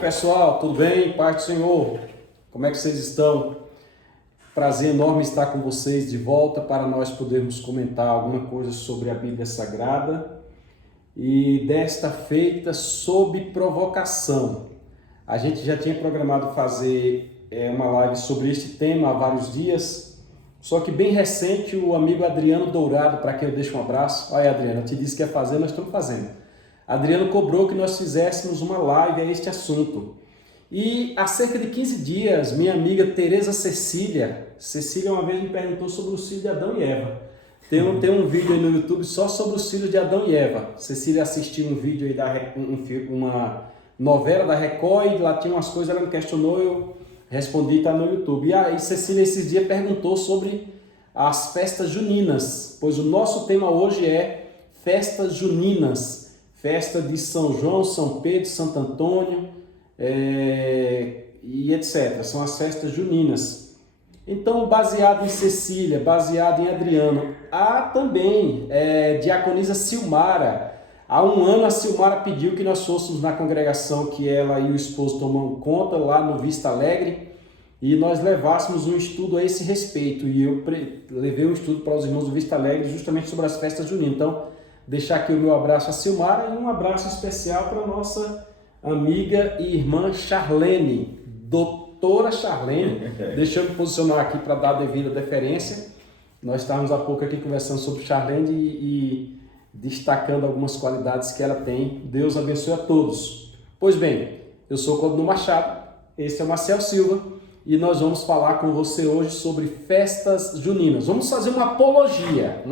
Pessoal, tudo bem? Paz do Senhor. Como é que vocês estão? Prazer enorme estar com vocês de volta para nós podermos comentar alguma coisa sobre a Bíblia Sagrada. E desta feita, sob provocação. A gente já tinha programado fazer uma live sobre este tema há vários dias, só que bem recente o amigo Adriano Dourado, para quem eu deixo um abraço. Olha, Adriano, eu te disse que ia fazer, nós estamos fazendo. Adriano cobrou que nós fizéssemos uma live a este assunto. E há cerca de 15 dias, minha amiga Tereza Cecília uma vez me perguntou sobre os filhos de Adão e Eva. Tem um vídeo aí no YouTube só sobre os filhos de Adão e Eva. Cecília assistiu um vídeo aí uma novela da Record e lá tinha umas coisas, ela me questionou, eu respondi, está no YouTube. E aí Cecília esses dias perguntou sobre as festas juninas, pois o nosso tema hoje é festas juninas. Festa de São João, São Pedro, Santo Antônio e etc. São as festas juninas. Então, baseado em Cecília, baseado em Adriano, há também diaconisa Silmara. Há um ano a Silmara pediu que nós fôssemos na congregação que ela e o esposo tomam conta lá no Vista Alegre e nós levássemos um estudo a esse respeito. E eu levei um estudo para os irmãos do Vista Alegre justamente sobre as festas juninas. Então, deixar aqui o meu abraço a Silmara e um abraço especial para a nossa amiga e irmã Charlene, doutora Charlene. Deixa eu me posicionar aqui para dar a devida deferência. Nós estávamos há pouco aqui conversando sobre Charlene e destacando algumas qualidades que ela tem. Deus abençoe a todos. Pois bem, eu sou o Claudio Machado, esse é o Marcel Silva e nós vamos falar com você hoje sobre festas juninas. Vamos fazer uma apologia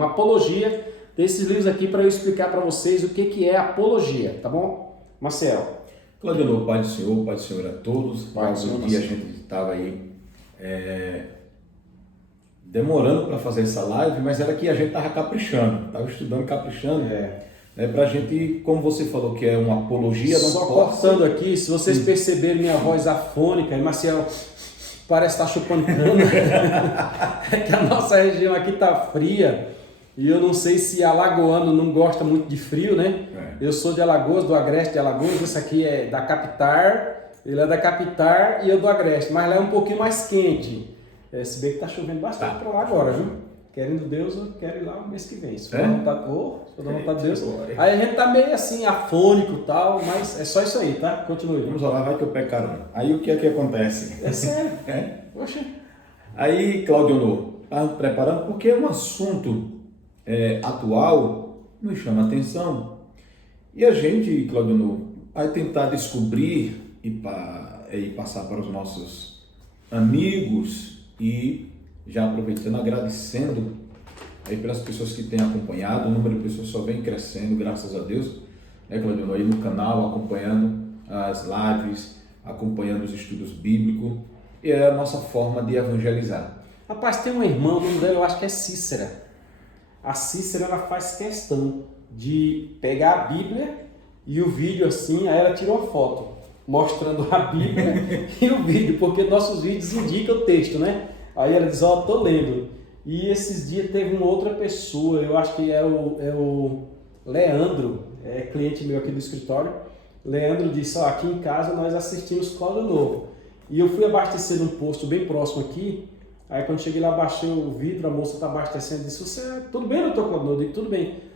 desses livros aqui para eu explicar para vocês o que é apologia, tá bom? Marcel. Claudio, Pai do Senhor a todos. Mais um dia a gente estava aí demorando para fazer essa live, mas era que a gente estava caprichando, estava estudando, caprichando. Para a gente, como você falou que é uma apologia, não só posso... cortando aqui, se vocês perceberem minha voz afônica, e Marcel parece estar chupando cana, é que a nossa região aqui está fria. E eu não sei se alagoano não gosta muito de frio, né? Eu sou de Alagoas, do Agreste de Alagoas, esse aqui é da Capitar, ele é da Capitar e eu do Agreste, mas lá é um pouquinho mais quente. Se bem que tá chovendo bastante para lá agora, viu? Querendo Deus, eu quero ir lá o mês que vem. Se for da vontade de Deus. Aí a gente tá meio assim, afônico e tal, mas é só isso aí, tá? Continue. Vamos orar, vai que eu pego carona. Aí o que é que acontece? É sério. Poxa. Aí, Claudio, tá preparando, porque é um assunto atual, nos chama a atenção. E a gente, Claudio, vai tentar descobrir e passar para os nossos amigos e já aproveitando, agradecendo aí pelas pessoas que têm acompanhado, o número de pessoas só vem crescendo, graças a Deus, né, Claudio, aí no canal, acompanhando as lives, acompanhando os estudos bíblicos, e é a nossa forma de evangelizar. Rapaz, tem uma irmã, o nome dela eu acho que é Cícera. A Cícera, ela faz questão de pegar a Bíblia e o vídeo assim, aí ela tira uma foto mostrando a Bíblia e o vídeo, porque nossos vídeos indicam o texto, né? Aí ela diz, tô lendo. E esses dias teve uma outra pessoa, eu acho que é o Leandro, cliente meu aqui do escritório. Leandro disse, aqui em casa nós assistimos Cláudio Novo. E eu fui abastecer num posto bem próximo aqui. Aí quando cheguei lá, baixei o vidro, a moça está abastecendo, disse, tudo bem, doutor Claudio? Eu digo, tudo bem.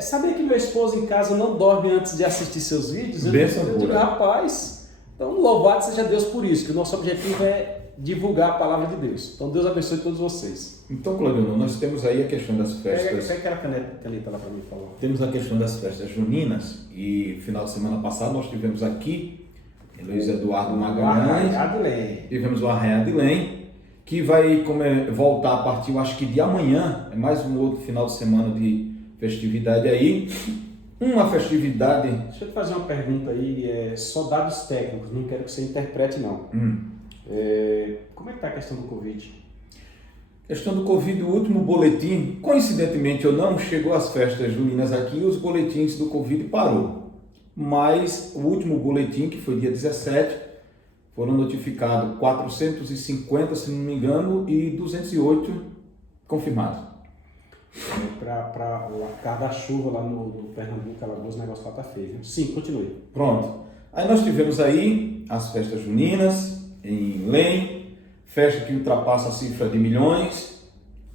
Sabia que meu esposo em casa não dorme antes de assistir seus vídeos? Eu digo, rapaz, então louvado seja Deus por isso, que o nosso objetivo é divulgar a palavra de Deus. Então Deus abençoe todos vocês. Então, Claudio, nós temos aí a questão das festas... Pega aquela caneta lá para mim falar. Temos a questão das festas juninas e final de semana passado nós tivemos aqui Luiz Eduardo Magalhães, tivemos o Arraiá de Belém, que vai voltar a partir, eu acho que de amanhã, é mais um outro final de semana de festividade aí. Uma festividade... Deixa eu te fazer uma pergunta aí, só dados técnicos, não quero que você interprete não. Como é que está a questão do Covid? Questão do Covid, o último boletim, coincidentemente ou não, chegou às festas juninas aqui e os boletins do Covid parou. Mas o último boletim, que foi dia 17, foram notificados 450, se não me engano, e 208 confirmados. Para o da chuva lá no Pernambuco, Alagoas, o negócio lá tá feio. Sim, continue. Pronto. Aí nós tivemos aí as festas juninas em Belém, festa que ultrapassa a cifra de milhões,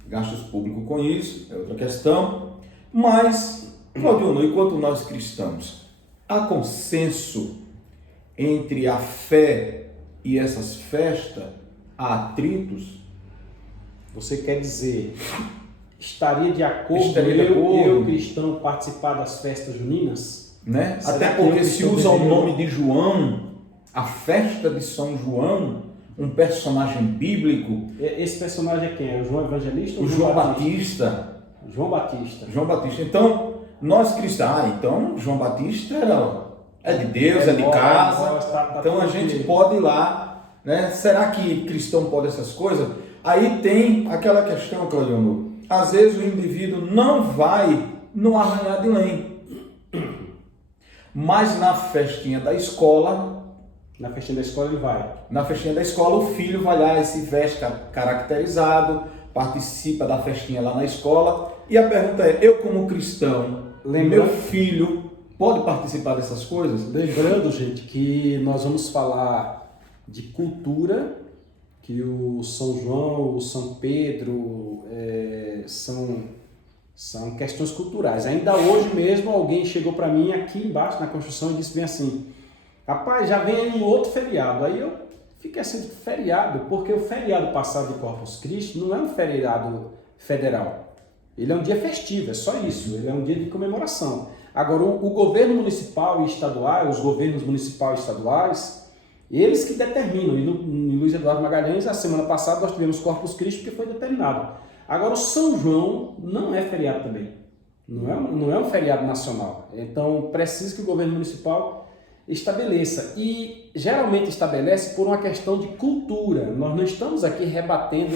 gastos públicos com isso, é outra questão. Mas, Claudio, enquanto nós cristãos, há consenso entre a fé e essas festas? Há atritos? Você quer dizer, estaria de acordo eu cristão, participar das festas juninas? Né? Até porque se usa o nome de João, a festa de São João, um personagem bíblico. Esse personagem é quem? É o João Evangelista ou o João Batista? João Batista. João Batista. Então, nós cristãos, então João Batista é de Deus, é de casa. Então a gente pode ir lá, né? Será que cristão pode essas coisas? Aí tem aquela questão, Claudio, às vezes o indivíduo não vai no arraial de Belém, mas na festinha da escola. Na festinha da escola ele vai. Na festinha da escola o filho vai lá e se veste caracterizado, participa da festinha lá na escola. E a pergunta é, eu como cristão, meu filho pode participar dessas coisas? Lembrando, gente, que nós vamos falar de cultura, que o São João, o São Pedro são questões culturais. Ainda hoje mesmo alguém chegou para mim aqui embaixo na construção e disse bem assim, rapaz, já vem aí um outro feriado. Aí eu fiquei assim, feriado, porque o feriado passado de Corpus Christi não é um feriado federal. Ele é um dia festivo, é só isso, ele é um dia de comemoração. Agora, o governo municipal e estadual, os governos municipais e estaduais, eles que determinam. E no Luiz Eduardo Magalhães, a semana passada, nós tivemos Corpus Christi, porque foi determinado. Agora, o São João não é feriado também. Não é um feriado nacional. Então, precisa que o governo municipal estabeleça. E, geralmente, estabelece por uma questão de cultura. Nós não estamos aqui rebatendo,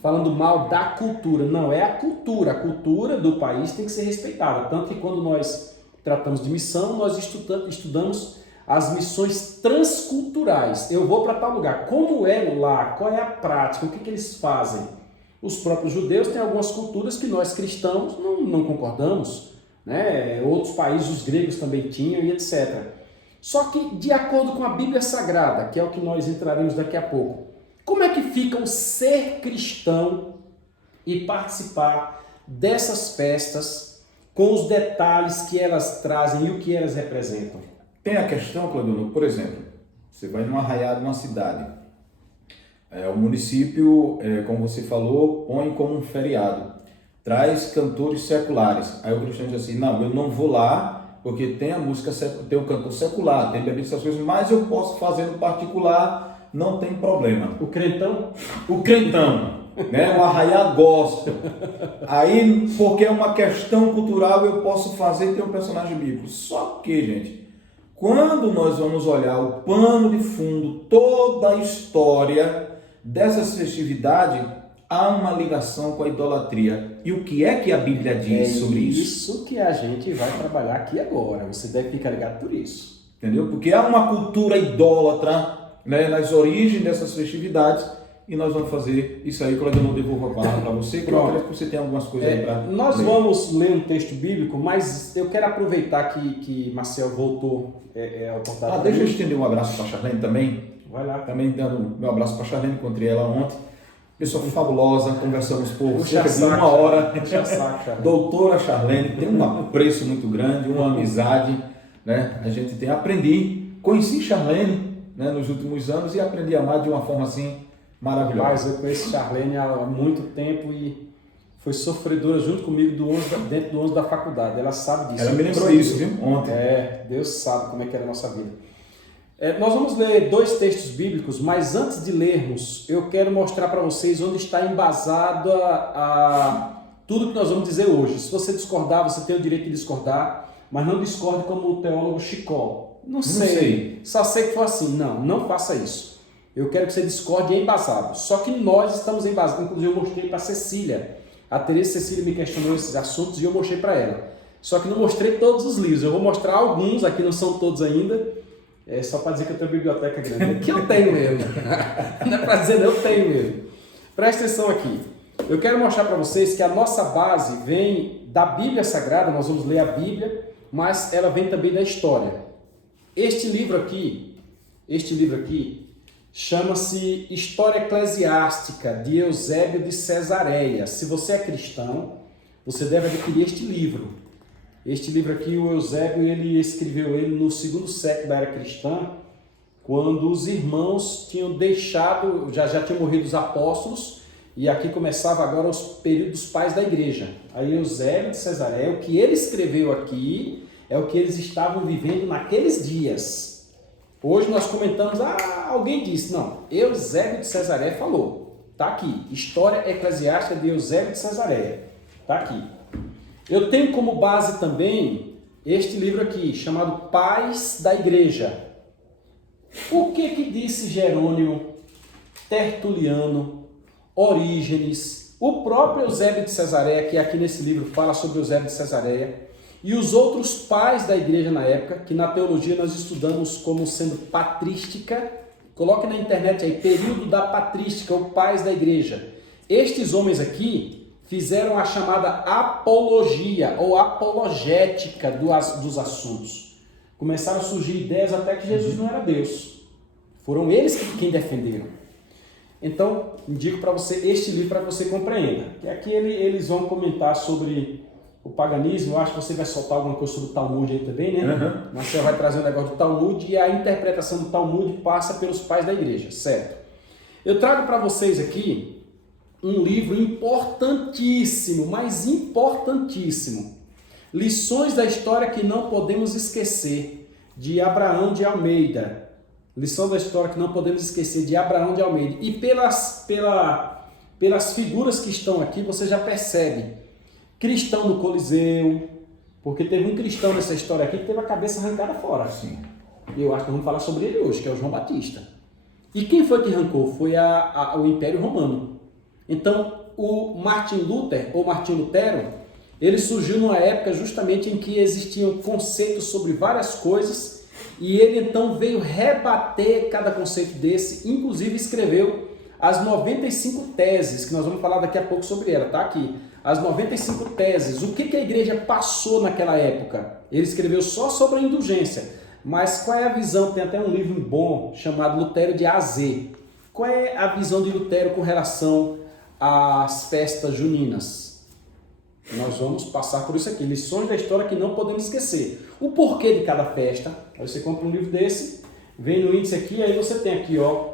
falando mal da cultura. Não, é a cultura. A cultura do país tem que ser respeitada. Tanto que, quando nós tratamos de missão, nós estudamos as missões transculturais. Eu vou para tal lugar. Como é lá? Qual é a prática? O que eles fazem? Os próprios judeus têm algumas culturas que nós cristãos não concordamos, né? Outros países, os gregos também tinham e etc. Só que, de acordo com a Bíblia Sagrada, que é o que nós entraremos daqui a pouco, como é que fica o ser cristão e participar dessas festas com os detalhes que elas trazem e o que elas representam? Tem a questão, Claudio, por exemplo, você vai num arraial de uma cidade, o município, como você falou, põe como um feriado, traz cantores seculares. Aí o cristão diz assim, não, eu não vou lá, porque tem a música, tem o cantor secular, tem bebida, essas coisas, mas eu posso fazer no particular, não tem problema. O crentão? O crentão, né? O arraial gospel. Aí, porque é uma questão cultural, eu posso fazer ter um personagem bíblico. Só que, gente, quando nós vamos olhar o pano de fundo, toda a história dessas festividades, há uma ligação com a idolatria. E o que é que a Bíblia diz sobre isso? Isso que a gente vai trabalhar aqui agora. Você deve ficar ligado por isso. Entendeu? Porque há uma cultura idólatra, né, nas origens dessas festividades. E nós vamos fazer isso aí, quando eu não devolvo a palavra para você, que eu acredito que você tem algumas coisas aí para nós ler. Vamos ler um texto bíblico, mas eu quero aproveitar que Marcel voltou ao contato. Deixa eu estender um abraço para a Charlene também. Vai lá. Também dando meu abraço para a Charlene, encontrei ela ontem. Pessoa fabulosa, conversamos por cerca de uma hora. Doutora Charlene, tem um apreço muito grande, uma amizade, né? A gente tem conheci Charlene, né, nos últimos anos e aprendi a amar de uma forma assim maravilhosa. Mas eu conheço Charlene há muito tempo e foi sofredora junto comigo dentro do 11 da faculdade. Ela sabe disso. Ela me lembrou isso, viu? Ontem. Deus sabe como é que era a nossa vida. Nós vamos ler 2 textos bíblicos, mas antes de lermos, eu quero mostrar para vocês onde está embasado tudo que nós vamos dizer hoje. Se você discordar, você tem o direito de discordar, mas não discorde como o teólogo Chicó. Não sei. Só sei que foi assim. Não faça isso. Eu quero que você discorde embasado. Só que nós estamos embasados. Inclusive eu mostrei para a Cecília. A Tereza Cecília me questionou esses assuntos e eu mostrei para ela. Só que não mostrei todos os livros. Eu vou mostrar alguns, aqui não são todos ainda. Só para dizer que eu tenho biblioteca grande. Que eu tenho mesmo. Não é para dizer, eu tenho mesmo. Presta atenção aqui. Eu quero mostrar para vocês que a nossa base vem da Bíblia Sagrada. Nós vamos ler a Bíblia, mas ela vem também da história. Este livro aqui chama-se História Eclesiástica de Eusébio de Cesareia. Se você é cristão, você deve adquirir este livro. Este livro aqui, o Eusébio, ele escreveu ele no segundo século da era cristã, quando os irmãos tinham deixado, já tinham morrido os apóstolos, e aqui começava agora os períodos dos pais da igreja. Aí Eusébio de Cesareia, o que ele escreveu aqui é o que eles estavam vivendo naqueles dias. Hoje nós comentamos, alguém disse, não, Eusébio de Cesareia falou, está aqui, História Eclesiástica de Eusébio de Cesareia, está aqui. Eu tenho como base também este livro aqui, chamado Pais da Igreja. O que disse Jerônimo, Tertuliano, Orígenes, o próprio Eusébio de Cesareia, que aqui nesse livro fala sobre Eusébio de Cesareia, e os outros pais da igreja na época, que na teologia nós estudamos como sendo patrística. Coloque na internet aí, período da patrística, ou pais da igreja. Estes homens aqui fizeram a chamada apologia ou apologética dos assuntos. Começaram a surgir ideias até que Jesus não era Deus. Foram eles quem defenderam. Então, indico para você este livro para que você compreenda. Que aqui eles vão comentar sobre o paganismo. Eu acho que você vai soltar alguma coisa sobre o Talmud aí também, né? Uhum. Mas você vai trazer um negócio do Talmud e a interpretação do Talmud passa pelos pais da igreja, certo? Eu trago para vocês aqui um livro importantíssimo, mas importantíssimo. Lições da História que não podemos esquecer, de Abraão de Almeida. Lição da História que não podemos esquecer, de Abraão de Almeida. E pelas figuras que estão aqui, você já percebe. Cristão no Coliseu, porque teve um cristão nessa história aqui que teve a cabeça arrancada fora. Sim. E eu acho que vamos falar sobre ele hoje, que é o João Batista. E quem foi que arrancou? Foi o Império Romano. Então, o Martin Luther, ou Martinho Lutero, ele surgiu numa época justamente em que existiam conceitos sobre várias coisas, e ele então veio rebater cada conceito desse, inclusive escreveu as 95 teses, que nós vamos falar daqui a pouco sobre ela, tá aqui. As 95 teses, o que a igreja passou naquela época? Ele escreveu só sobre a indulgência, mas qual é a visão? Tem até um livro bom chamado Lutero de A a Z. Qual é a visão de Lutero com relação às festas juninas? Nós vamos passar por isso aqui, lições da história que não podemos esquecer. O porquê de cada festa. Aí você compra um livro desse, vem no índice aqui, aí você tem aqui, ó,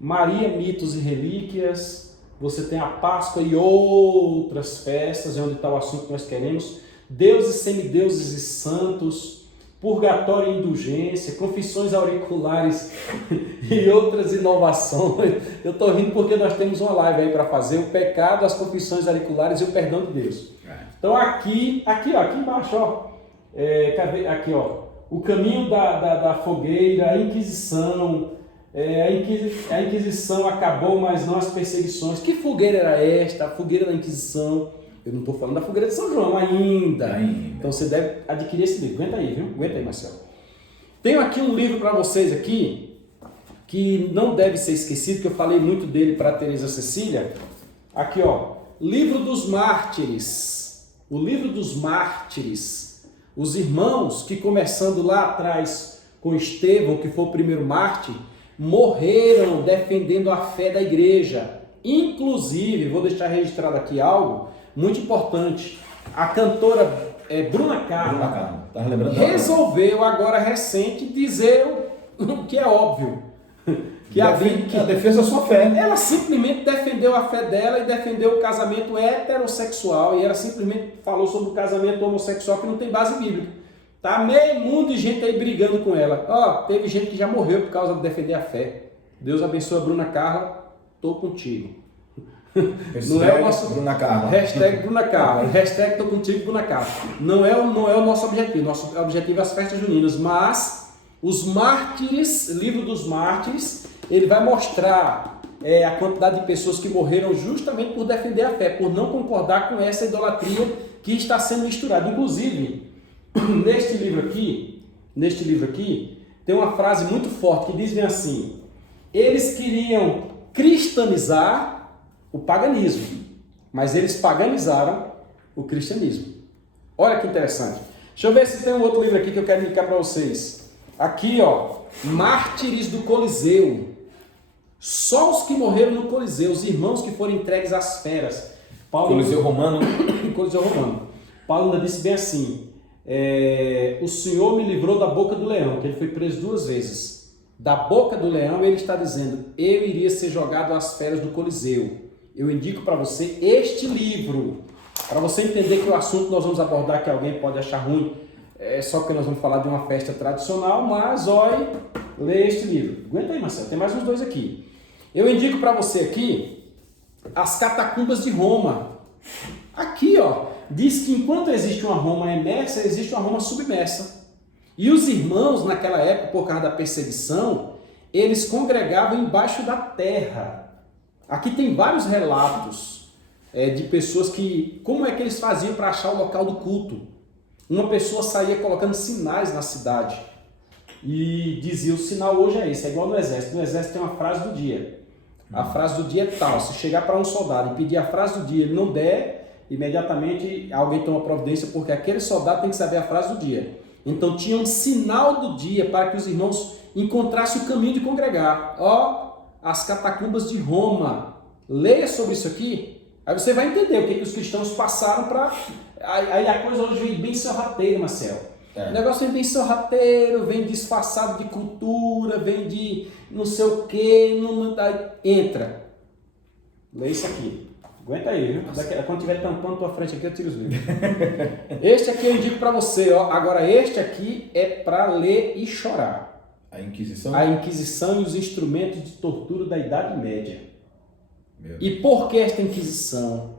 Maria, mitos e relíquias. Você tem a Páscoa e outras festas, é onde está o assunto que nós queremos. Deuses, semideuses e santos, purgatório e indulgência, confissões auriculares e outras inovações. Eu estou rindo porque nós temos uma live aí para fazer, o pecado, as confissões auriculares e o perdão de Deus. Então aqui embaixo, ó, aqui, ó, o caminho da fogueira, a Inquisição. A Inquisição acabou, mas não as perseguições. Que fogueira era esta? A fogueira da Inquisição. Eu não estou falando da fogueira de São João ainda. Então você deve adquirir esse livro. Aguenta aí, viu? Aguenta aí, Marcelo. Tenho aqui um livro para vocês aqui, que não deve ser esquecido, que eu falei muito dele para a Teresa Cecília. Aqui, ó. Livro dos Mártires. O Livro dos Mártires. Os irmãos que, começando lá atrás com Estevão, que foi o primeiro mártir, morreram defendendo a fé da igreja. Inclusive, vou deixar registrado aqui algo muito importante. A cantora Bruna Carla resolveu agora recente dizer o que é óbvio. Que a defesa da sua fé. Ela simplesmente defendeu a fé dela e defendeu o casamento heterossexual. E ela simplesmente falou sobre o casamento homossexual que não tem base bíblica. Tá meio mundo de gente aí brigando com ela. Ó, teve gente que já morreu por causa de defender a fé. Deus abençoe a Bruna Carla. Tô contigo. Não é o nosso Bruna Carla. Hashtag Bruna Carla. Hashtag tô contigo, Bruna Carla. Não é o nosso objetivo. Nosso objetivo é as festas juninas. Mas os mártires, livro dos mártires, ele vai mostrar a quantidade de pessoas que morreram justamente por defender a fé, por não concordar com essa idolatria que está sendo misturada. Inclusive, neste livro aqui, tem uma frase muito forte que diz bem assim: eles queriam cristianizar o paganismo, mas eles paganizaram o cristianismo. Olha que interessante. Deixa eu ver se tem um outro livro aqui que eu quero indicar para vocês. Aqui, ó, mártires do Coliseu. Só os que morreram no Coliseu, os irmãos que foram entregues às feras. Coliseu Romano. Coliseu Romano. Paulo ainda disse bem assim, o Senhor me livrou da boca do leão, que ele foi preso 2 vezes. Da boca do leão ele está dizendo, eu iria ser jogado às feras do Coliseu. Eu indico para você este livro, para você entender que o assunto que nós vamos abordar, que alguém pode achar ruim, é só porque nós vamos falar de uma festa tradicional, mas olha, lê este livro. Aguenta aí, Marcelo, tem mais uns 2 aqui. Eu indico para você aqui as catacumbas de Roma. Aqui, ó, diz que enquanto existe uma Roma emersa, existe uma Roma submersa. E os irmãos, naquela época, por causa da perseguição, eles congregavam embaixo da terra. Aqui tem vários relatos de pessoas que, como é que eles faziam para achar o local do culto? Uma pessoa saía colocando sinais na cidade e dizia, o sinal hoje é esse, é igual no exército. No exército tem uma frase do dia. A frase do dia é tal, se chegar para um soldado e pedir a frase do dia, ele não der, imediatamente alguém toma providência, porque aquele soldado tem que saber a frase do dia. Então tinha um sinal do dia para que os irmãos encontrassem o caminho de congregar. Ó, as catacumbas de Roma. Leia sobre isso aqui, aí você vai entender o que os cristãos passaram para... Aí a coisa hoje vem bem sorrateira, Marcelo. O negócio vem bem sorrateiro, vem disfarçado de cultura, vem de não sei o quê, entra. Lê isso aqui. Aguenta aí, viu? Quando tiver tampando tua frente aqui, eu tiro os livros. Este aqui eu indico para você, ó. Agora este aqui é para ler e chorar. A Inquisição? A Inquisição e os instrumentos de tortura da Idade Média. E por que esta Inquisição?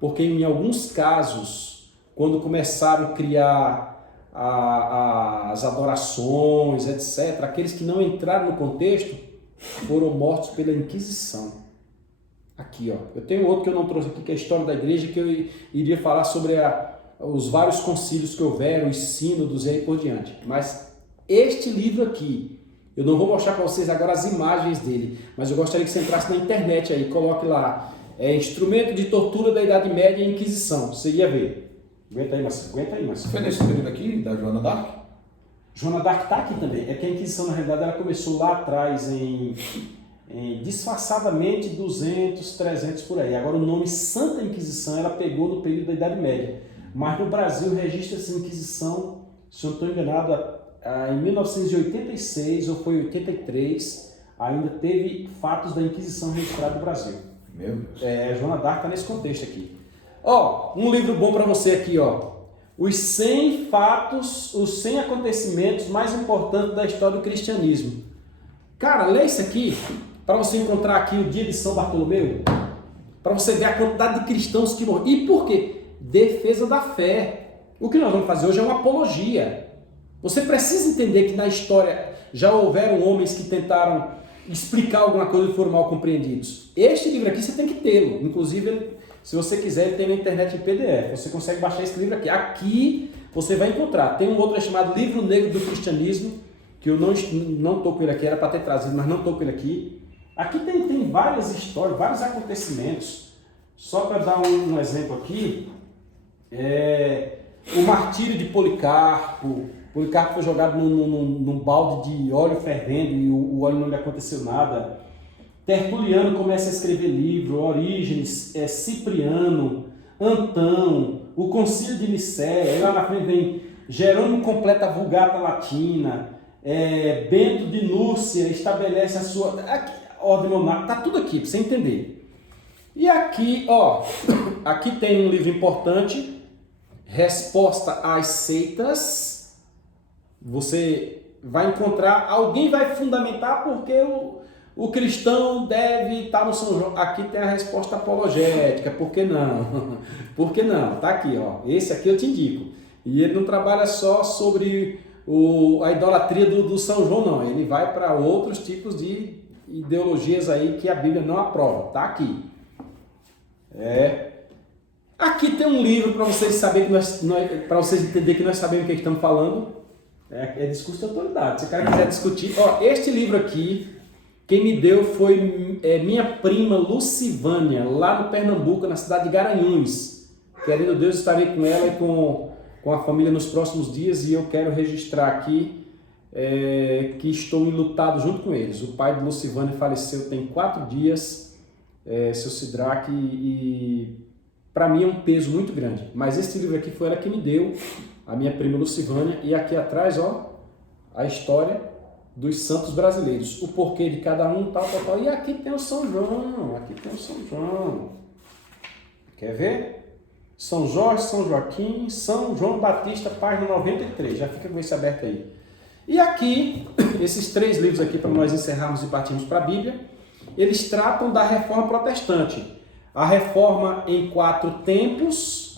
Porque em alguns casos, quando começaram a criar as adorações, etc., aqueles que não entraram no contexto foram mortos pela Inquisição. Aqui, ó. Eu tenho outro que eu não trouxe aqui, que é a história da igreja, que eu iria falar sobre os vários concílios que houveram, os sínodos e aí por diante. Mas este livro aqui, eu não vou mostrar para vocês agora as imagens dele, mas eu gostaria que você entrasse na internet aí, coloque lá, instrumento de tortura da Idade Média e Inquisição, você ia ver. Aguenta aí, Marcelo, aguenta aí, Marcelo. Foi nesse período aqui, da Joana d'Arc? Joana d'Arc está aqui também. É que a Inquisição, na realidade, ela começou lá atrás, disfarçadamente 200, 300 por aí. Agora o nome Santa Inquisição ela pegou no período da Idade Média. Mas no Brasil registra essa Inquisição, se eu não estou enganado, em 1986 ou foi 83, ainda teve fatos da Inquisição registrados no Brasil. Meu Deus. Joana d'Arc está nesse contexto aqui. Ó, um livro bom para você aqui, ó. Os 100 fatos, os 100 acontecimentos mais importantes da história do cristianismo. Cara, lê isso aqui para você encontrar aqui o dia de São Bartolomeu, para você ver a quantidade de cristãos que morreram. E por quê? Defesa da fé. O que nós vamos fazer hoje é uma apologia. Você precisa entender que na história já houveram homens que tentaram explicar alguma coisa e foram mal compreendidos. Este livro aqui você tem que tê-lo. Inclusive, se você quiser, ele tem na internet em PDF. Você consegue baixar esse livro aqui. Aqui você vai encontrar. Tem um outro chamado Livro Negro do Cristianismo, que eu não estou com ele aqui, era para ter trazido, mas não estou com ele aqui. Aqui tem várias histórias, vários acontecimentos. Só para dar um exemplo aqui, o martírio de Policarpo. Policarpo foi jogado num balde de óleo fervendo e o óleo não lhe aconteceu nada. Tertuliano começa a escrever livro, Orígenes, Cipriano, Antão, o Concílio de Nicéia, lá na frente vem Jerônimo completa a Vulgata Latina, Bento de Núrcia estabelece a sua ordem monárquica, tá tudo aqui para você entender. E aqui, ó, aqui tem um livro importante, Resposta às Seitas. Você vai encontrar, alguém vai fundamentar porque o cristão deve estar no São João. Aqui tem a resposta apologética, por que não? Por que não? Tá aqui, ó. Esse aqui eu te indico. E ele não trabalha só sobre a idolatria do São João, não. Ele vai para outros tipos de ideologias aí que a Bíblia não aprova. Tá aqui. Aqui tem um livro para vocês saberem para vocês entenderem que nós sabemos o que estamos falando. É discurso de autoridade. Se o cara quiser discutir, ó, este livro aqui, quem me deu foi minha prima Lucivânia, lá no Pernambuco, na cidade de Garanhuns. Querendo Deus, estarei com ela e com a família nos próximos dias e eu quero registrar aqui que estou enlutado junto com eles. O pai de Lucivânia faleceu tem 4 dias, seu Sidraque, e para mim é um peso muito grande. Mas esse livro aqui foi ela que me deu, a minha prima Lucivânia, e aqui atrás, ó, a história dos santos brasileiros, o porquê de cada um, tal. E aqui tem o São João, Quer ver? São Jorge, São Joaquim, São João Batista, página 93. Já fica com esse aberto aí. E aqui, esses 3 livros aqui, para nós encerrarmos e partirmos para a Bíblia, eles tratam da Reforma Protestante. A Reforma em 4 tempos.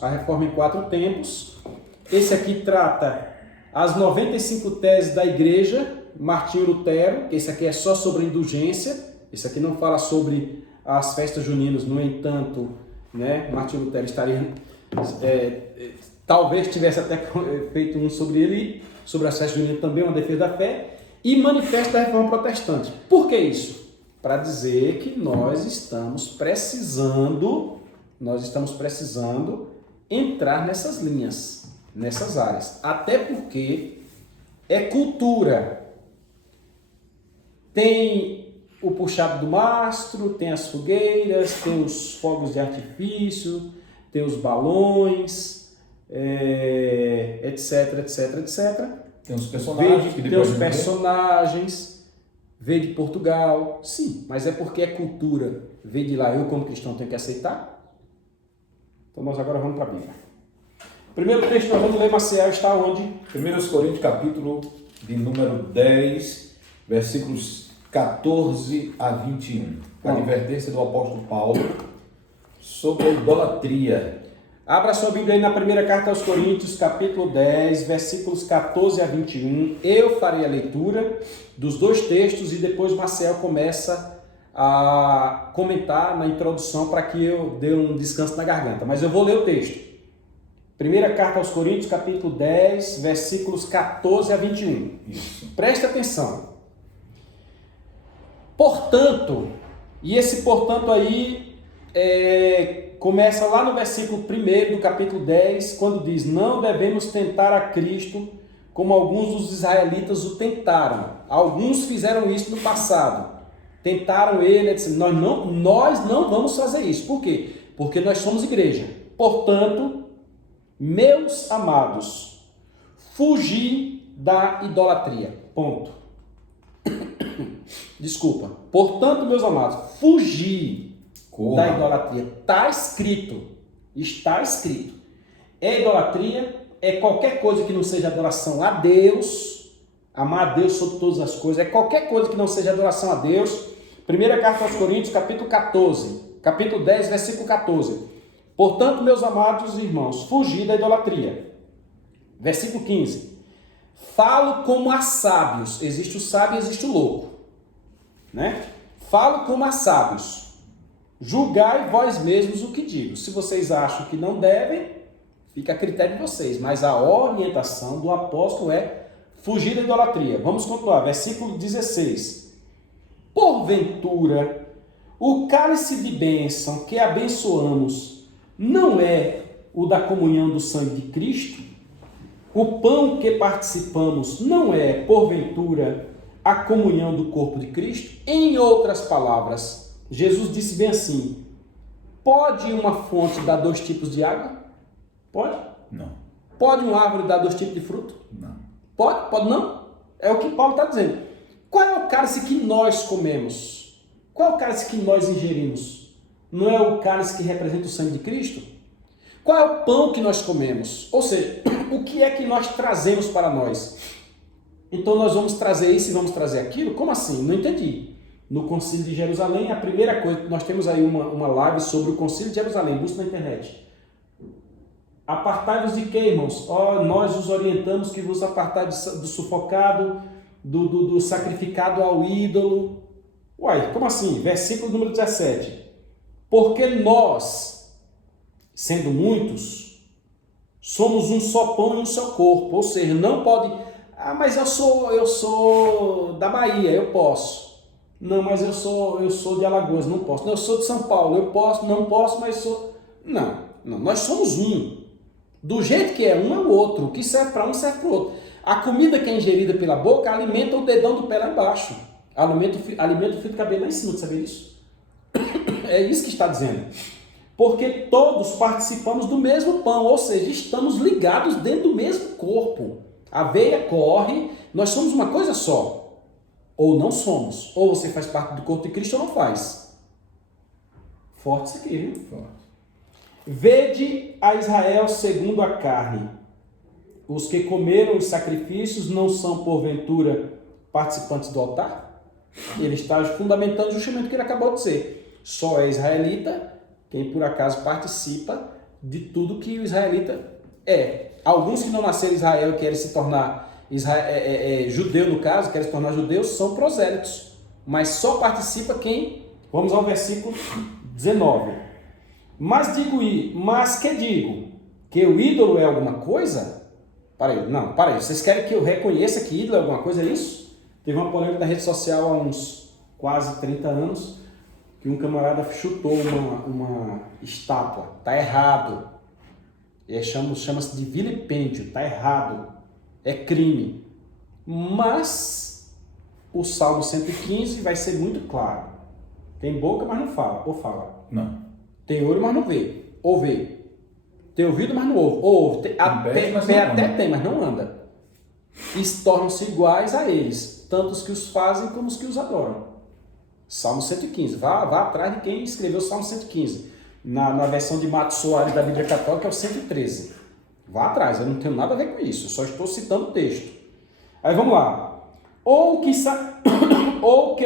Esse aqui trata as 95 teses da Igreja, Martinho Lutero, que esse aqui é só sobre indulgência. Esse aqui não fala sobre as festas juninas, no entanto, né, Martinho Lutero estaria... talvez tivesse até feito um sobre ele, sobre as festas juninas também, uma defesa da fé, e Manifesto da Reforma Protestante. Por que isso? Para dizer que nós estamos precisando entrar nessas linhas, nessas áreas. Até porque é cultura. Tem o puxado do mastro, tem as fogueiras, tem os fogos de artifício, tem os balões, etc. Tem os personagens. Veio de Portugal. Sim, mas é porque é cultura. Veio de lá. Eu, como cristão, tenho que aceitar. Então, nós agora vamos para a Bíblia. Primeiro texto que nós vamos ler, Maciel, está onde? 1 Coríntios, capítulo de número 10, versículos 14 a 21. A advertência do apóstolo Paulo sobre a idolatria. Abra sua Bíblia aí na primeira carta aos Coríntios, capítulo 10, versículos 14 a 21. Eu farei a leitura dos 2 textos e depois Marcel começa a comentar na introdução para que eu dê um descanso na garganta. Mas eu vou ler o texto. Primeira carta aos Coríntios, capítulo 10, versículos 14 a 21. Isso. Presta atenção. Portanto, e esse portanto aí começa lá no versículo 1 do capítulo 10, quando diz: não devemos tentar a Cristo como alguns dos israelitas o tentaram. Alguns fizeram isso no passado. Tentaram ele, disse, nós não vamos fazer isso. Por quê? Porque nós somos igreja. Portanto, meus amados, fugi da idolatria. Ponto. Desculpa. Portanto, meus amados, fugi da idolatria. Está escrito. Idolatria é qualquer coisa que não seja adoração a Deus, amar a Deus sobre todas as coisas, é qualquer coisa que não seja adoração a Deus. Primeira carta aos Coríntios, capítulo 10, versículo 14. Portanto, meus amados irmãos, fugi da idolatria. Versículo 15. Falo como a sábios. Existe o sábio e existe o louco, né? Falo como a sábios. Julgai vós mesmos o que digo. Se vocês acham que não devem, fica a critério de vocês. Mas a orientação do apóstolo é fugir da idolatria. Vamos continuar. Versículo 16. Porventura, o cálice de bênção que abençoamos não é o da comunhão do sangue de Cristo? O pão que participamos não é, porventura, a comunhão do corpo de Cristo? Em outras palavras, Jesus disse bem assim: pode uma fonte dar 2 tipos de água? Pode? Não. Pode uma árvore dar 2 tipos de fruto? Não. Pode? Pode não? É o que Paulo está dizendo. Qual é o cálice que nós comemos? Qual é o cálice que nós ingerimos? Não é o cálice que representa o sangue de Cristo? Qual é o pão que nós comemos? Ou seja, o que é que nós trazemos para nós? Então nós vamos trazer isso e vamos trazer aquilo? Como assim? Não entendi. No Concílio de Jerusalém, a primeira coisa, nós temos aí uma live sobre o Concílio de Jerusalém, busca na internet. Apartai-vos de quê, irmãos? Nós os orientamos que vos apartai do sufocado, do sacrificado ao ídolo. Uai, como assim? Versículo número 17. Porque nós, sendo muitos, somos um só pão e um só corpo. Ou seja, não pode... mas eu sou da Bahia, eu posso. Não, mas eu sou de Alagoas, não posso. Não, eu sou de São Paulo, eu posso, não posso, mas sou... Não, nós somos um. Do jeito que é um é o outro. O que serve para um serve para o outro. A comida que é ingerida pela boca alimenta o dedão do pé lá embaixo. Alimenta o fio do cabelo lá em cima, sabe isso? É isso que está dizendo. Porque todos participamos do mesmo pão, ou seja, estamos ligados dentro do mesmo corpo. A veia corre, nós somos uma coisa só. Ou não somos. Ou você faz parte do corpo de Cristo ou não faz. Forte isso aqui, viu? Forte. Vede a Israel segundo a carne. Os que comeram os sacrifícios não são, porventura, participantes do altar? Ele está fundamentando justamente o que ele acabou de dizer. Só é israelita quem por acaso participa de tudo que o israelita é. Alguns que não nasceram em Israel e querem se tornar judeu, no caso, querem se tornar judeus, são prosélitos. Mas só participa quem... Vamos ao versículo 19. Mas que digo? Que o ídolo é alguma coisa? Para aí. Vocês querem que eu reconheça que ídolo é alguma coisa? É isso? Teve uma polêmica na rede social há uns quase 30 anos, que um camarada chutou uma estátua. Está errado. Chama-se de vilipêndio. Está errado. É crime. Mas o Salmo 115 vai ser muito claro. Tem boca, mas não fala. Ou fala. Não. Tem olho, mas não vê. Ou vê. Tem ouvido, mas não ouve. Ou ouve. Pé até tem, mas não anda. E tornam-se iguais a eles. Tanto os que os fazem como os que os adoram. Salmo 115. Vá atrás de quem escreveu o Salmo 115. Na versão de Mato Soares da Bíblia Católica é o 113. Vá atrás, eu não tenho nada a ver com isso. Eu só estou citando o texto. Aí vamos lá. Ou que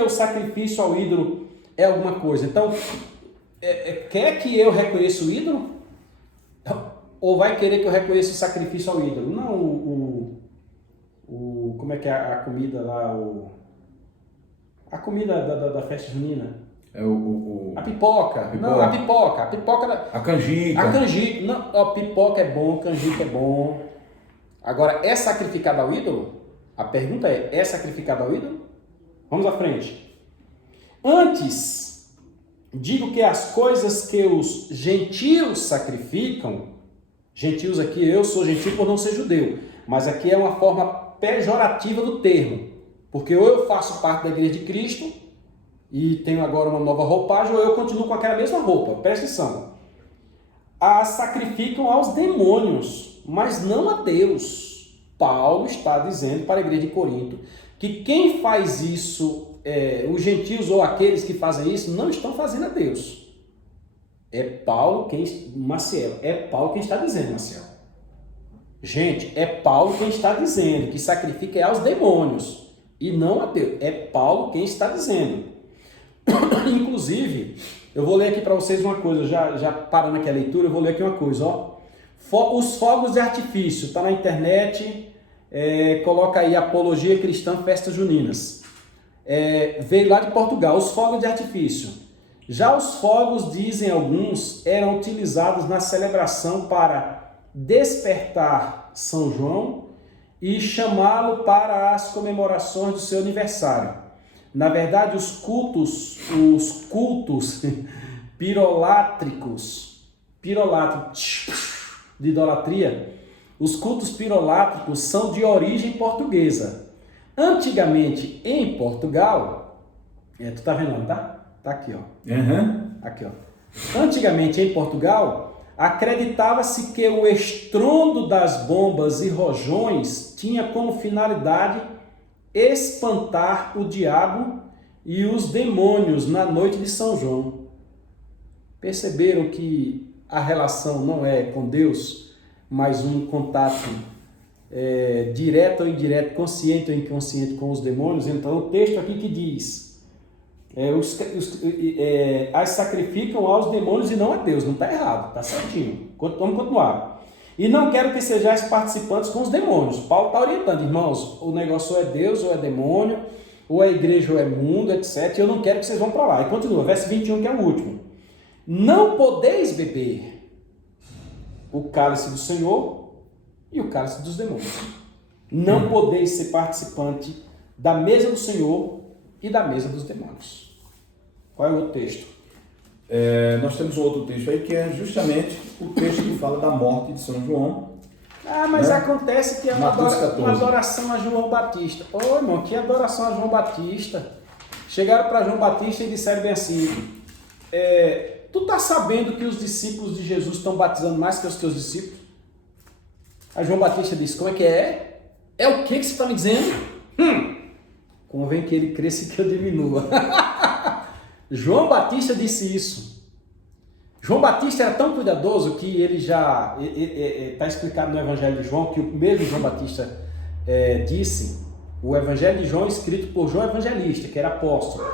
o sacrifício ao ídolo é alguma coisa. Então, quer que eu reconheça o ídolo? Ou vai querer que eu reconheça o sacrifício ao ídolo? Não, como é que é a comida lá? A comida da festa junina. A pipoca. Não, a pipoca. A canjica. A canjica. Não, a pipoca é bom, canjica é bom. Agora, é sacrificado ao ídolo? A pergunta é sacrificado ao ídolo? Vamos à frente. Antes, digo que as coisas que os gentios sacrificam, gentios aqui, eu sou gentio por não ser judeu, mas aqui é uma forma pejorativa do termo, porque ou eu faço parte da igreja de Cristo e tenho agora uma nova roupagem, ou eu continuo com aquela mesma roupa. Presta atenção. As sacrificam aos demônios, mas não a Deus. Paulo está dizendo para a igreja de Corinto que quem faz isso, os gentios ou aqueles que fazem isso, não estão fazendo a Deus. É Paulo quem está dizendo, Maciel. Gente, é Paulo quem está dizendo que sacrifica aos demônios e não a Deus. É Paulo quem está dizendo. Inclusive, eu vou ler aqui para vocês uma coisa, já parando aqui a leitura, eu vou ler aqui uma coisa, ó. Os fogos de artifício, está na internet, coloca aí Apologia Cristã Festas Juninas. Veio lá de Portugal, os fogos de artifício. Já os fogos, dizem alguns, eram utilizados na celebração para despertar São João e chamá-lo para as comemorações do seu aniversário. Na verdade, os cultos pirolátricos de idolatria, os cultos pirolátricos são de origem portuguesa. Antigamente, em Portugal, tu tá vendo, tá? Tá aqui, ó. Uhum. Aqui, ó. Antigamente, em Portugal, acreditava-se que o estrondo das bombas e rojões tinha como finalidade espantar o diabo e os demônios na noite de São João. Perceberam que a relação não é com Deus, mas um contato direto ou indireto, consciente ou inconsciente com os demônios? Então, o texto aqui que diz, as sacrificam aos demônios e não a Deus. Não está errado, está certinho. Vamos continuar. E não quero que sejais participantes com os demônios. Paulo está orientando, irmãos, o negócio ou é Deus ou é demônio, ou é igreja ou é mundo, etc. E eu não quero que vocês vão para lá. E continua, verso 21, que é o último. Não podeis beber o cálice do Senhor e o cálice dos demônios. Não podeis ser participante da mesa do Senhor e da mesa dos demônios. Qual é o outro texto? Nós temos outro texto aí que é justamente o texto que fala da morte de São João. Mas né? acontece que é Mateus uma 14. adoração a João Batista. Ô, irmão, que adoração a João Batista? Chegaram para João Batista e disseram bem assim, tu tá sabendo que os discípulos de Jesus estão batizando mais que os teus discípulos? Aí João Batista disse, como é que é? É o que você está me dizendo? Convém que ele cresça e que eu diminua. João Batista disse isso. João Batista era tão cuidadoso que ele já está explicado no Evangelho de João, que o mesmo João Batista disse, o Evangelho de João escrito por João Evangelista, que era apóstolo,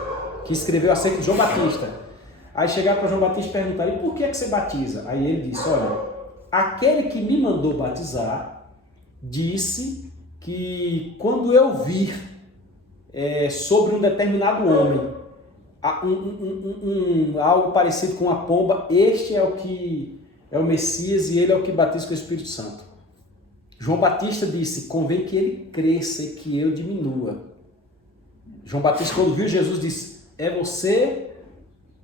que escreveu acerca de João Batista. Aí chegaram para João Batista e perguntaram, e por que você batiza? Aí ele disse, olha, aquele que me mandou batizar disse que quando eu vir sobre um determinado homem, algo parecido com uma pomba, este é o Messias e ele é o que batiza com o Espírito Santo. João Batista disse, convém que ele cresça e que eu diminua. João Batista, quando viu Jesus, disse, é você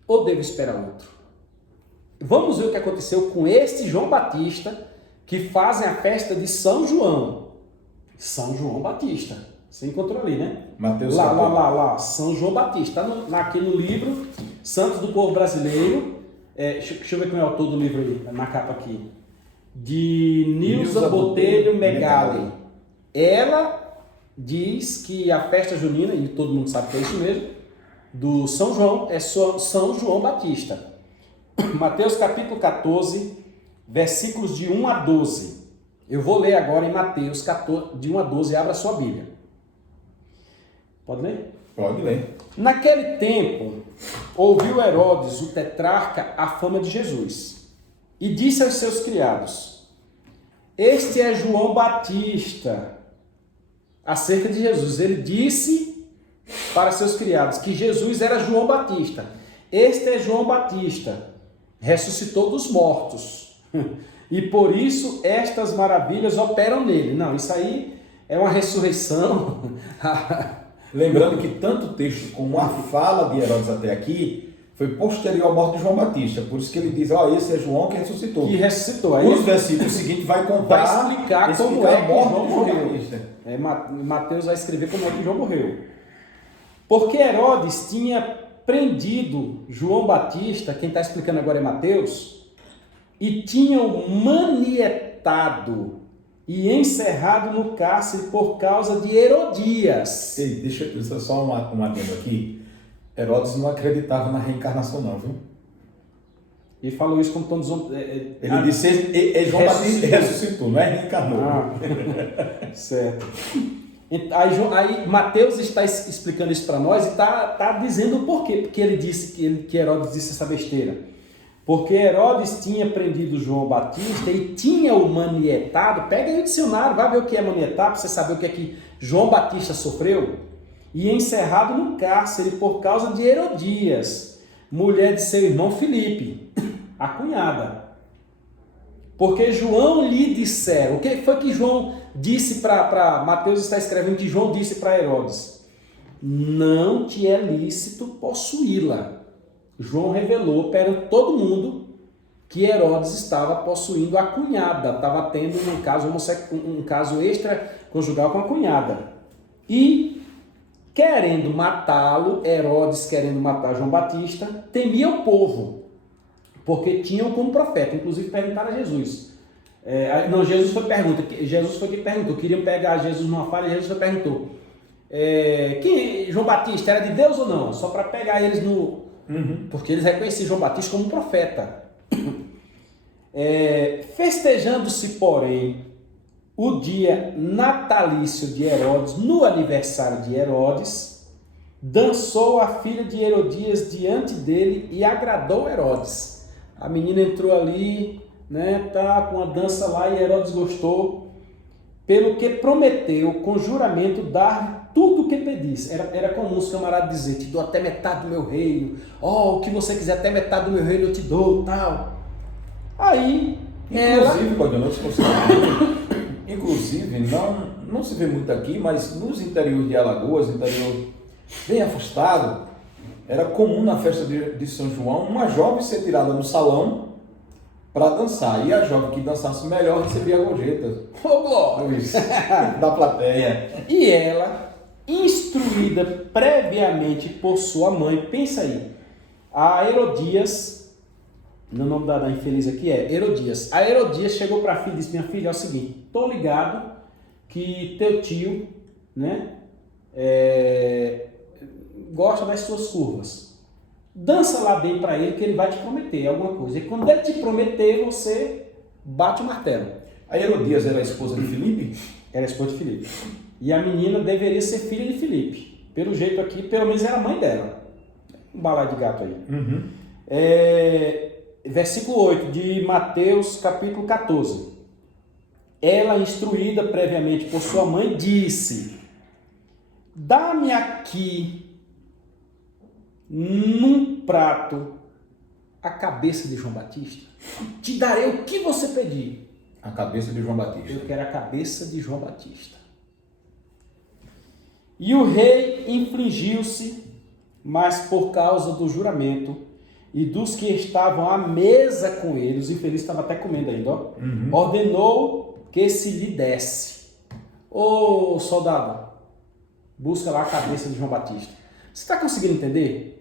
ou devo esperar outro? Vamos ver o que aconteceu com este João Batista, que fazem a festa de São João. São João Batista. Você encontrou ali, né? Mateus lá, São João Batista. Está aqui no livro Santos do Povo Brasileiro. Deixa eu ver quem é o autor do livro aí, na capa aqui. De Nilza Botelho Megali. Ela diz que a festa junina, e todo mundo sabe que é isso mesmo, do São João, é São João Batista. Mateus capítulo 14, versículos de 1 a 12. Eu vou ler agora em Mateus 14, de 1 a 12, abra sua Bíblia. Pode ler? Pode ler. Naquele tempo, ouviu Herodes, o tetrarca, a fama de Jesus, e disse aos seus criados, este é João Batista, acerca de Jesus. Ele disse para seus criados que Jesus era João Batista. Este é João Batista, ressuscitou dos mortos, e por isso estas maravilhas operam nele. Não, isso aí é uma ressurreição. Lembrando que tanto o texto como a fala de Herodes até aqui foi posterior à morte de João Batista. Por isso que ele diz, esse é João que ressuscitou. Que ressuscitou. Aí os versículos seguintes vai contar, vai explicar como é a morte que João de João morreu. Batista. Mateus vai escrever como é que João morreu. Porque Herodes tinha prendido João Batista, quem está explicando agora é Mateus, e tinha o manietado e encerrado no cárcere por causa de Herodias. Ei, deixa eu só um adendo aqui. Herodes não acreditava na reencarnação não, viu? Ele falou isso como estão dizendo. Ele disse, João Batista ressuscitou, não é reencarnou. Certo. Aí Mateus está explicando isso para nós e está dizendo o porquê. Porque ele disse que Herodes disse essa besteira. Porque Herodes tinha prendido João Batista e tinha o manietado. Pega aí o dicionário, vai ver o que é manietado, para você saber o que é que João Batista sofreu. E encerrado no cárcere por causa de Herodias, mulher de seu irmão Filipe, a cunhada. Porque João lhe disseram. O que foi que João disse para Mateus está escrevendo que João disse para Herodes? Não te é lícito possuí-la. João revelou para todo mundo que Herodes estava possuindo a cunhada, estava tendo um caso extraconjugal com a cunhada. E querendo matá-lo, Herodes querendo matar João Batista, temia o povo, porque tinham como profeta, inclusive perguntaram a Jesus. Jesus foi que perguntou, queriam pegar Jesus numa falha, e Jesus perguntou, João Batista era de Deus ou não? Só para pegar eles no... Porque eles reconheciam João Batista como profeta. Festejando-se, porém, o dia natalício de Herodes, no aniversário de Herodes, dançou a filha de Herodias diante dele e agradou Herodes. A menina entrou ali, tá com a dança lá e Herodes gostou, pelo que prometeu com juramento dar tudo o que pedisse. Era comum os camaradas dizer, te dou até metade do meu reino, o que você quiser, até metade do meu reino eu te dou, tal. Aí, inclusive, não se vê muito aqui, mas nos interiores de Alagoas, interior bem afastado, era comum na festa de São João uma jovem ser tirada no salão para dançar. E a jovem que dançasse melhor recebia gorjetas. Ô, glória! Da plateia. E ela, instruída previamente por sua mãe, pensa aí, a Herodias, no nome da infeliz aqui é Herodias. A Herodias chegou para a filha e disse: minha filha, é o seguinte, tô ligado que teu tio, né, gosta das suas curvas. Dança lá bem para ele que ele vai te prometer alguma coisa. E quando ele te prometer, você bate o martelo. A Herodias era a esposa de Filipe? Era a esposa de Filipe. E a menina deveria ser filha de Filipe. Pelo jeito aqui, pelo menos era a mãe dela. Um balaio de gato aí. Uhum. Versículo 8 de Mateus, capítulo 14. Ela, instruída previamente por sua mãe, disse: dá-me aqui num prato a cabeça de João Batista. Te darei o que você pedir. A cabeça de João Batista. Eu quero a cabeça de João Batista. E o rei infligiu-se, mas por causa do juramento e dos que estavam à mesa com ele, os infelizes estavam até comendo ainda, ó, ordenou que se lhe desse. Ô soldado, busca lá a cabeça de João Batista. Você está conseguindo entender?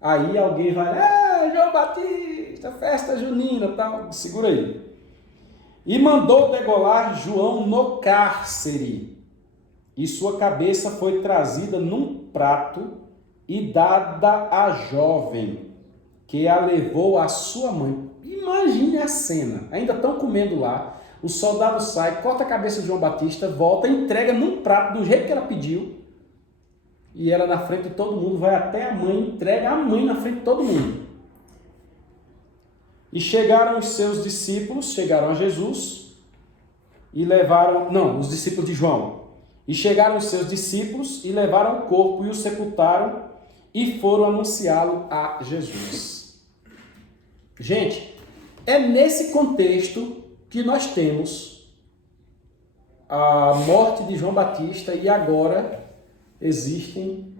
Aí alguém vai, João Batista, festa junina, tal, segura aí. E mandou degolar João no cárcere, e sua cabeça foi trazida num prato e dada à jovem, que a levou à sua mãe. Imagine a cena, ainda estão comendo lá, o soldado sai, corta a cabeça de João Batista, volta, entrega num prato do jeito que ela pediu, e ela na frente de todo mundo, vai até a mãe, entrega a mãe na frente de todo mundo. E chegaram os seus discípulos, chegaram a Jesus, e levaram, não, os discípulos de João, e chegaram os seus discípulos, e levaram o corpo, e o sepultaram, e foram anunciá-lo a Jesus. Gente, é nesse contexto que nós temos a morte de João Batista, e agora existem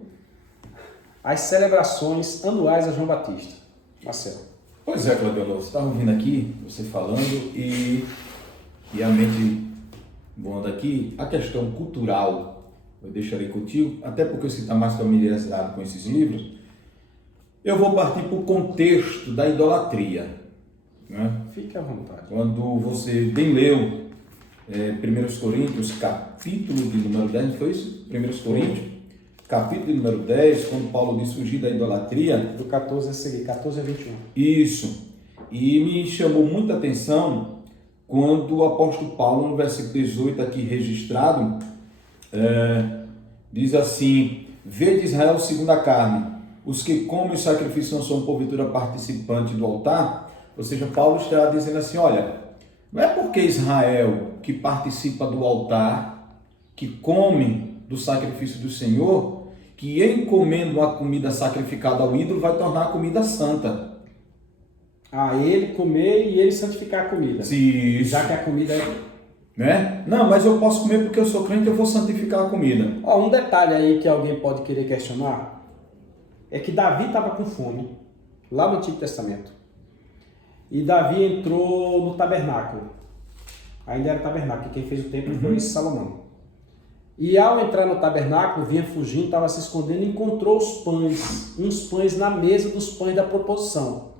as celebrações anuais a João Batista. Marcelo. Pois é, Claudio, você estava ouvindo aqui, você falando, e a mente voando aqui, a questão cultural, eu deixarei contigo, até porque você está mais familiarizado com esses livros. Eu vou partir para o contexto da idolatria. Né? Fique à vontade. Quando você bem leu 1 Coríntios, capítulo de número 10, não foi isso? 1 Coríntios, capítulo de número 10, quando Paulo diz fugir da idolatria. Do 14 a seguir, 14 a 21. Isso. E me chamou muita atenção quando o apóstolo Paulo, no versículo 18 aqui registrado, diz assim: vede Israel segundo a carne, os que comem os sacrifícios não são porventura participante do altar. Ou seja, Paulo está dizendo assim, olha, não é porque Israel que participa do altar, que come do sacrifício do Senhor, que em comendo uma comida sacrificada ao ídolo vai tornar a comida santa. Ele comer e ele santificar a comida. Isso. Já que a comida é... Né? Não, mas eu posso comer porque eu sou crente, eu vou santificar a comida. Um detalhe aí que alguém pode querer questionar é que Davi estava com fome, lá no Antigo Testamento. E Davi entrou no tabernáculo. Ainda era tabernáculo, quem fez o templo foi Salomão. E ao entrar no tabernáculo, vinha fugindo, estava se escondendo e encontrou os pães, uns pães na mesa dos pães da proposição.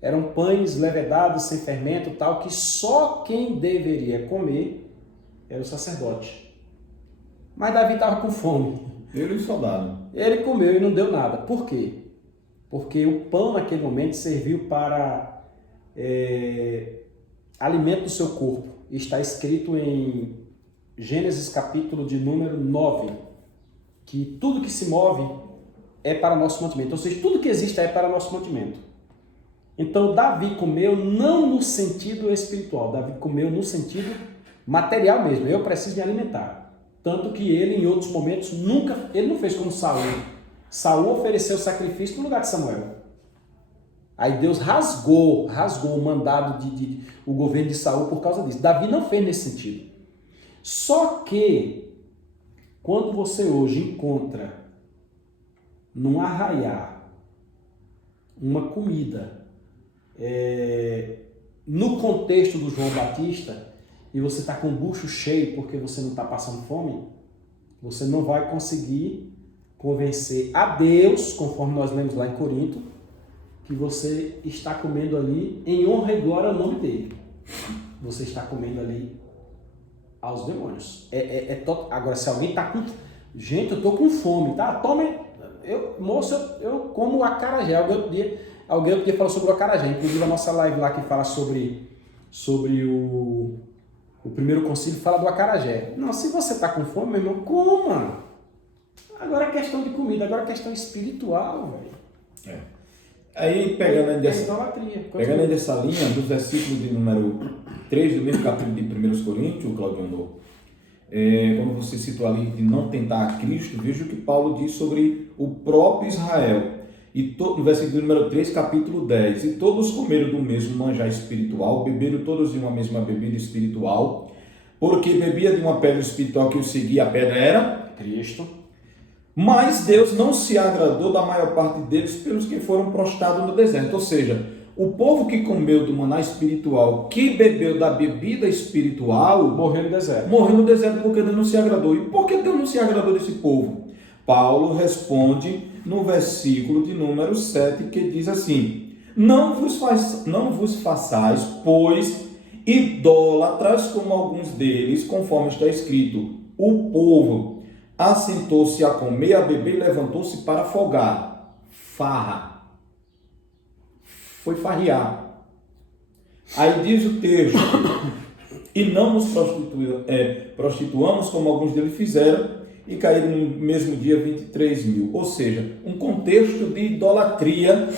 Eram pães levedados, sem fermento, tal, que só quem deveria comer era o sacerdote. Mas Davi estava com fome. Ele e o soldado. Ele comeu e não deu nada. Por quê? Porque o pão naquele momento serviu para alimento do seu corpo. Está escrito em Gênesis capítulo de número 9, que tudo que se move é para nosso mantimento. Ou seja, tudo que existe é para nosso mantimento. Então, Davi comeu não no sentido espiritual, Davi comeu no sentido material mesmo. Eu preciso me alimentar. Tanto que ele, em outros momentos, ele não fez como Saul. Saul ofereceu sacrifício no lugar de Samuel. Aí Deus rasgou o mandado o governo de Saul por causa disso. Davi não fez nesse sentido. Só que, quando você hoje encontra num arraiá uma comida no contexto do João Batista, e você está com o bucho cheio porque você não está passando fome, você não vai conseguir convencer a Deus, conforme nós lemos lá em Corinto, que você está comendo ali em honra e glória ao nome dele. Você está comendo ali aos demônios. Agora, se alguém está com... Gente, eu estou com fome, tá? Tome... Moço, eu como acarajé. Alguém outro dia falou sobre o acarajé. Inclusive, a nossa live lá que fala sobre o primeiro concílio fala do acarajé. Não, se você está com fome, meu irmão, coma. Agora é questão de comida, agora é questão espiritual, velho. Aí, pegando aí dessa linha, do versículo de número 3 do mesmo capítulo de 1 Coríntios, Claudio, quando você citou ali de não tentar a Cristo, veja o que Paulo diz sobre o próprio Israel. No versículo número 3, capítulo 10. E todos comeram do mesmo manjar espiritual, beberam todos de uma mesma bebida espiritual, porque bebia de uma pedra espiritual que o seguia, a pedra era Cristo. Mas Deus não se agradou da maior parte deles pelos que foram prostrados no deserto. Ou seja, o povo que comeu do maná espiritual, que bebeu da bebida espiritual, morreu no deserto. Morreu no deserto porque Deus não se agradou. E por que Deus não se agradou desse povo? Paulo responde no versículo de número 7, que diz assim: não vos façais, pois, idólatras como alguns deles, conforme está escrito, o povo assentou-se a comer, a beber e levantou-se para folgar. Farra. Foi farrear. Aí diz o texto: e não nos prostituamos como alguns deles fizeram, e caíram no mesmo dia 23.000. Ou seja, um contexto de idolatria.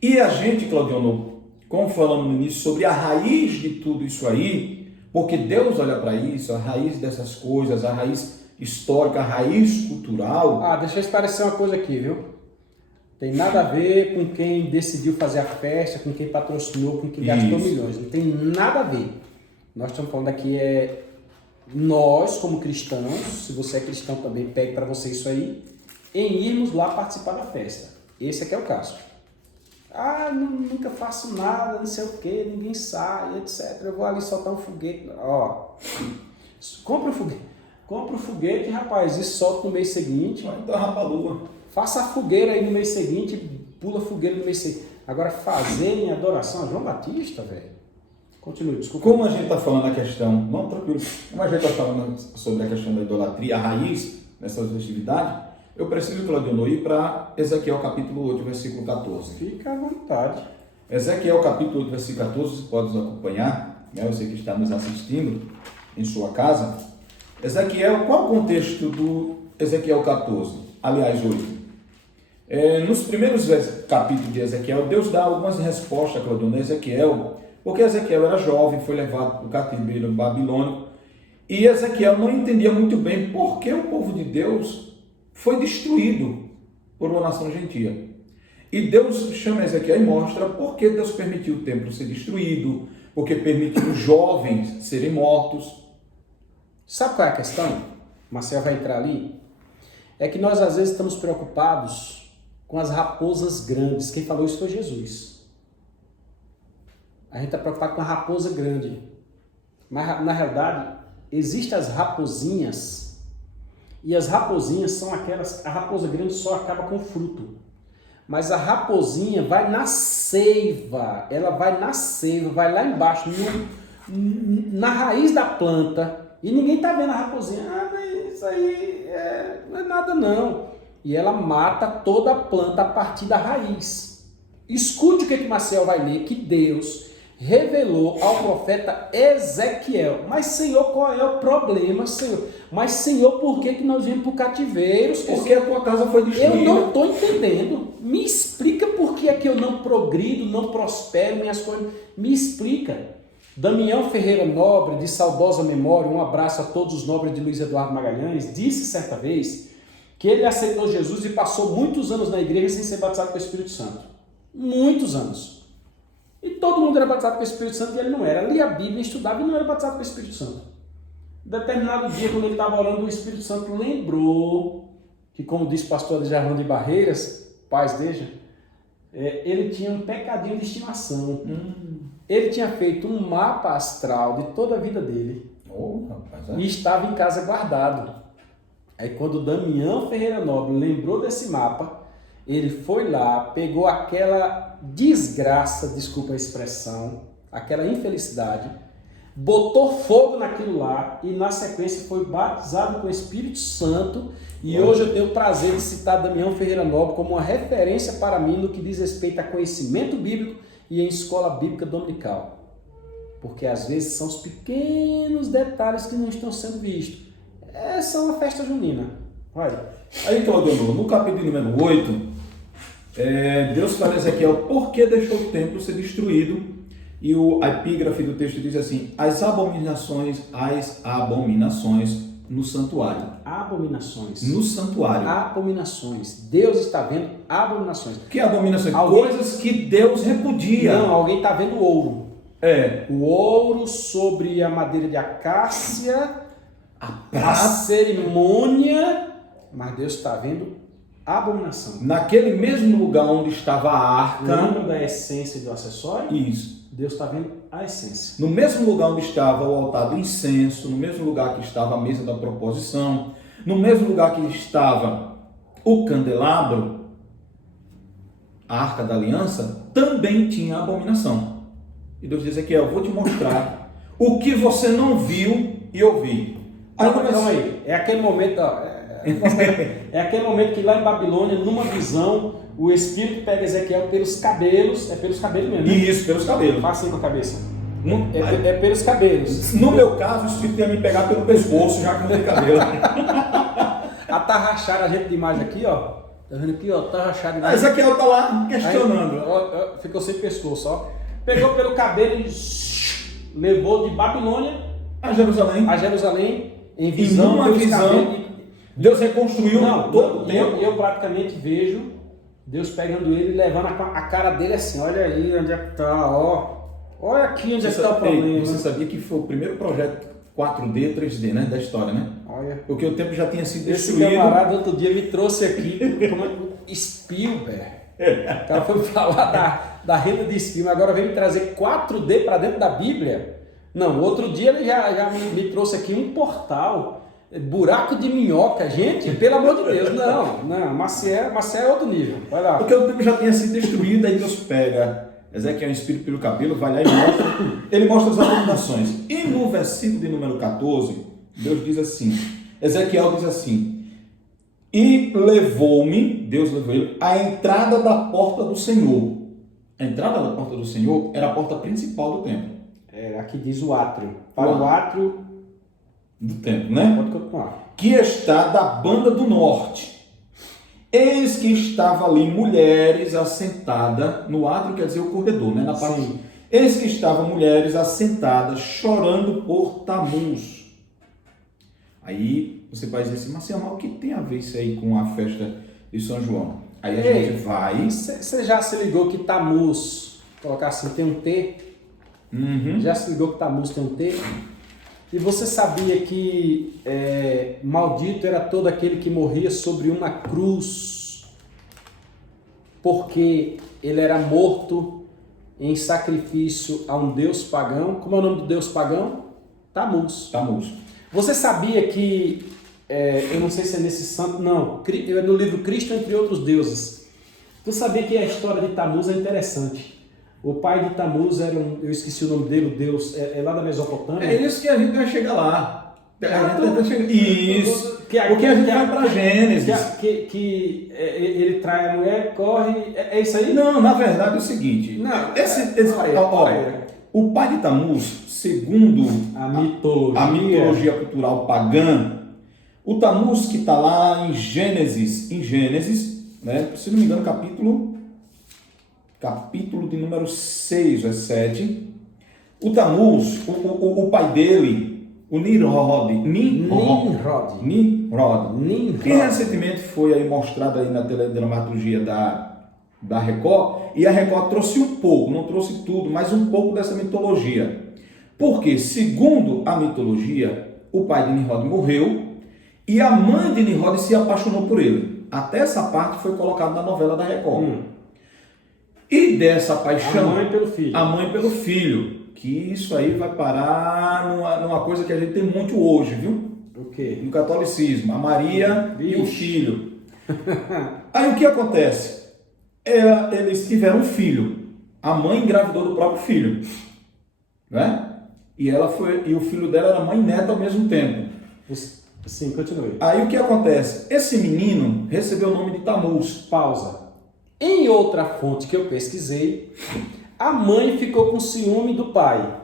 E a gente, Claudio, como falamos no início, sobre a raiz de tudo isso aí, porque Deus olha para isso, a raiz dessas coisas, a raiz histórica, a raiz cultural. Deixa eu esclarecer uma coisa aqui, viu? Tem nada a ver com quem decidiu fazer a festa, com quem patrocinou, com quem gastou milhões. Não tem nada a ver. Nós estamos falando aqui nós, como cristãos, se você é cristão também, pegue para você isso aí, em irmos lá participar da festa. Esse aqui é o caso. Nunca faço nada, não sei o que, ninguém sai, etc. Eu vou ali soltar um foguete. Compra o foguete, rapaz, e solta no mês seguinte. Então, rapalua. Faça a fogueira aí no mês seguinte, pula a fogueira no mês seguinte. Agora, fazer em adoração a João Batista, velho. Continue, desculpa. Como a gente está falando a questão, não, tranquilo, como a gente está falando sobre a questão da idolatria, a raiz dessas festividades, eu preciso, Claudio, ir para Ezequiel capítulo 8, versículo 14. Fica à vontade. Ezequiel capítulo 8, versículo 14, você pode nos acompanhar, né? Você que está nos assistindo em sua casa. Ezequiel, qual o contexto do Ezequiel 14? Aliás, 8. Nos primeiros capítulos de Ezequiel, Deus dá algumas respostas, Claudio, a Ezequiel, porque Ezequiel era jovem, foi levado para o cativeiro babilônico, e Ezequiel não entendia muito bem por que o povo de Deus foi destruído por uma nação gentia. E Deus chama Ezequiel e mostra por que Deus permitiu o templo ser destruído, porque permitiu os jovens serem mortos. Sabe qual é a questão? Marcelo vai entrar ali. É que nós às vezes estamos preocupados com as raposas grandes. Quem falou isso foi Jesus. A gente está preocupado com a raposa grande. Mas, na realidade, existem as raposinhas. E as raposinhas são aquelas... A raposa grande só acaba com o fruto. Mas a raposinha vai na seiva. Ela vai na seiva, vai lá embaixo, na raiz da planta. E ninguém está vendo a raposinha. Mas isso aí não é nada não. E ela mata toda a planta a partir da raiz. Escute o que Marcel vai ler, que Deus revelou ao profeta Ezequiel. Mas, Senhor, qual é o problema, Senhor? Mas, Senhor, por que nós viemos para o cativeiro? Porque a tua casa foi destruída. Eu não estou entendendo. Me explica por que é que eu não progrido, não prospero, minhas coisas. Me explica. Damião Ferreira Nobre, de saudosa memória, um abraço a todos os nobres de Luiz Eduardo Magalhães, disse certa vez que ele aceitou Jesus e passou muitos anos na igreja sem ser batizado com o Espírito Santo. Muitos anos. E todo mundo era batizado com o Espírito Santo e ele não era. Lia a Bíblia, estudava e não era batizado com o Espírito Santo. Em determinado dia, quando ele estava orando, o Espírito Santo lembrou que, como disse o pastor Adjarrão de Barreiras, paz deixa, ele tinha um pecadinho de estimação. Ele tinha feito um mapa astral de toda a vida dele e estava em casa guardado. Aí quando Damião Ferreira Nobre lembrou desse mapa, ele foi lá, pegou aquela desgraça, desculpa a expressão, aquela infelicidade, botou fogo naquilo lá e na sequência foi batizado com o Espírito Santo. E hoje eu tenho o prazer de citar Damião Ferreira Nobre como uma referência para mim no que diz respeito a conhecimento bíblico e em escola bíblica dominical. Porque às vezes são os pequenos detalhes que não estão sendo vistos. Essa é uma festa junina. Vai. Aí, Claudio, no capítulo número 8, Deus fala a Ezequiel por que deixou o templo ser destruído. E a epígrafe do texto diz assim: as abominações no santuário. Abominações. No santuário. Abominações. Deus está vendo abominações. Que abominações? Coisas que Deus repudia. Não, alguém está vendo ouro. É. O ouro sobre a madeira de acácia, a cerimônia, mas Deus está vendo abominação. Naquele mesmo lugar onde estava a arca. Lembra da essência do acessório? Isso. Deus está vendo a essência. No mesmo lugar onde estava o altar do incenso, no mesmo lugar que estava a mesa da proposição, no mesmo lugar que estava o candelabro, a arca da aliança, também tinha abominação. E Deus diz aqui: eu vou te mostrar o que você não viu e ouviu. Calma aí. É aquele momento, é aquele momento que lá em Babilônia, numa visão, o Espírito pega Ezequiel pelos cabelos. É pelos cabelos mesmo, né? Isso, pelos cabelos. Faça assim com a cabeça. É pelos cabelos. No meu caso, o Espírito ia me pegar pelo pescoço, já que não tem cabelo. Atarracharam a gente de imagem aqui, ó. Tá vendo aqui, ó? Atarracharam de imagem. Ezequiel tá lá questionando. Aí, ó, ficou sem pescoço, ó. Pegou pelo cabelo e levou de Babilônia a Jerusalém, em visão. Uma visão. Deus reconstruiu todo o tempo. Eu praticamente vejo Deus pegando ele e levando a cara dele assim: olha aí onde é que tá, ó. Olha aqui onde é que tá o problema. Você sabia que foi o primeiro projeto 4D, 3D, né, da história, né? Olha. Porque o tempo já tinha sido destruído. Esse camarada outro dia me trouxe aqui como Spielberg. O cara foi falar da renda de Spielberg, agora veio me trazer 4D para dentro da Bíblia. Não, outro dia ele já me trouxe aqui um portal, buraco de minhoca. Gente, pelo amor de Deus, não, Maciel é outro nível. Vai lá. Porque o tempo já tinha sido destruído, aí Deus pega Ezequiel é um espírito pelo cabelo, vai lá e mostra. Ele mostra as abominações. E no versículo de número 14, Deus diz assim, Ezequiel diz assim: e levou-me, Deus levou ele, à entrada da porta do Senhor. A entrada da porta do Senhor era a porta principal do templo. Aqui diz o átrio. Para o átrio do templo, né? Pode continuar. Que está da banda do norte. Eis que estava ali mulheres assentadas, no átrio quer dizer o corredor, né? Na parte. Sim. Eis que estavam mulheres assentadas, chorando por Tamuz. Aí você vai dizer assim, mas o que tem a ver isso aí com a festa de São João? Aí a gente vai... Você já se ligou que Tamuz, colocar assim, tem um T? Uhum. Já se ligou que Tamuz tem um T? E você sabia que maldito era todo aquele que morria sobre uma cruz, porque ele era morto em sacrifício a um deus pagão? Como é o nome do deus pagão? Tamuz. Tamuz. Você sabia que, eu não sei se é nesse santo, não, é no livro Cristo entre outros deuses. Você sabia que a história de Tamuz é interessante? O pai de Tamuz era eu esqueci o nome dele, o deus, é lá da Mesopotâmia. É isso que a gente vai chegar lá. Isso. Porque a gente vai para Gênesis. Que ele trai a mulher, corre. É isso aí? Não, na verdade é o seguinte. Não, o pai de Tamuz, segundo a mitologia cultural pagã, o Tamuz que está lá em Gênesis, né, se não me engano, capítulo de número 6 ou 7, o Tamuz, o pai dele, o Nimrod, que recentemente foi aí mostrado aí na teledramaturgia da Record, e a Record trouxe um pouco, não trouxe tudo, mas um pouco dessa mitologia. Porque, segundo a mitologia, o pai de Nimrod morreu e a mãe de Nimrod se apaixonou por ele. Até essa parte foi colocada na novela da Record. E dessa paixão, A mãe pelo filho. a mãe pelo filho, que isso aí vai parar numa coisa que a gente tem muito hoje, viu? O quê? No catolicismo, a Maria e o Vixe. filho. Aí o que acontece? Eles tiveram um filho. A mãe engravidou do próprio filho, né? E o filho dela era mãe e neta ao mesmo tempo. Sim, continue. Aí o que acontece? Esse menino recebeu o nome de Tamuz. Pausa. Em outra fonte que eu pesquisei, a mãe ficou com ciúme do pai.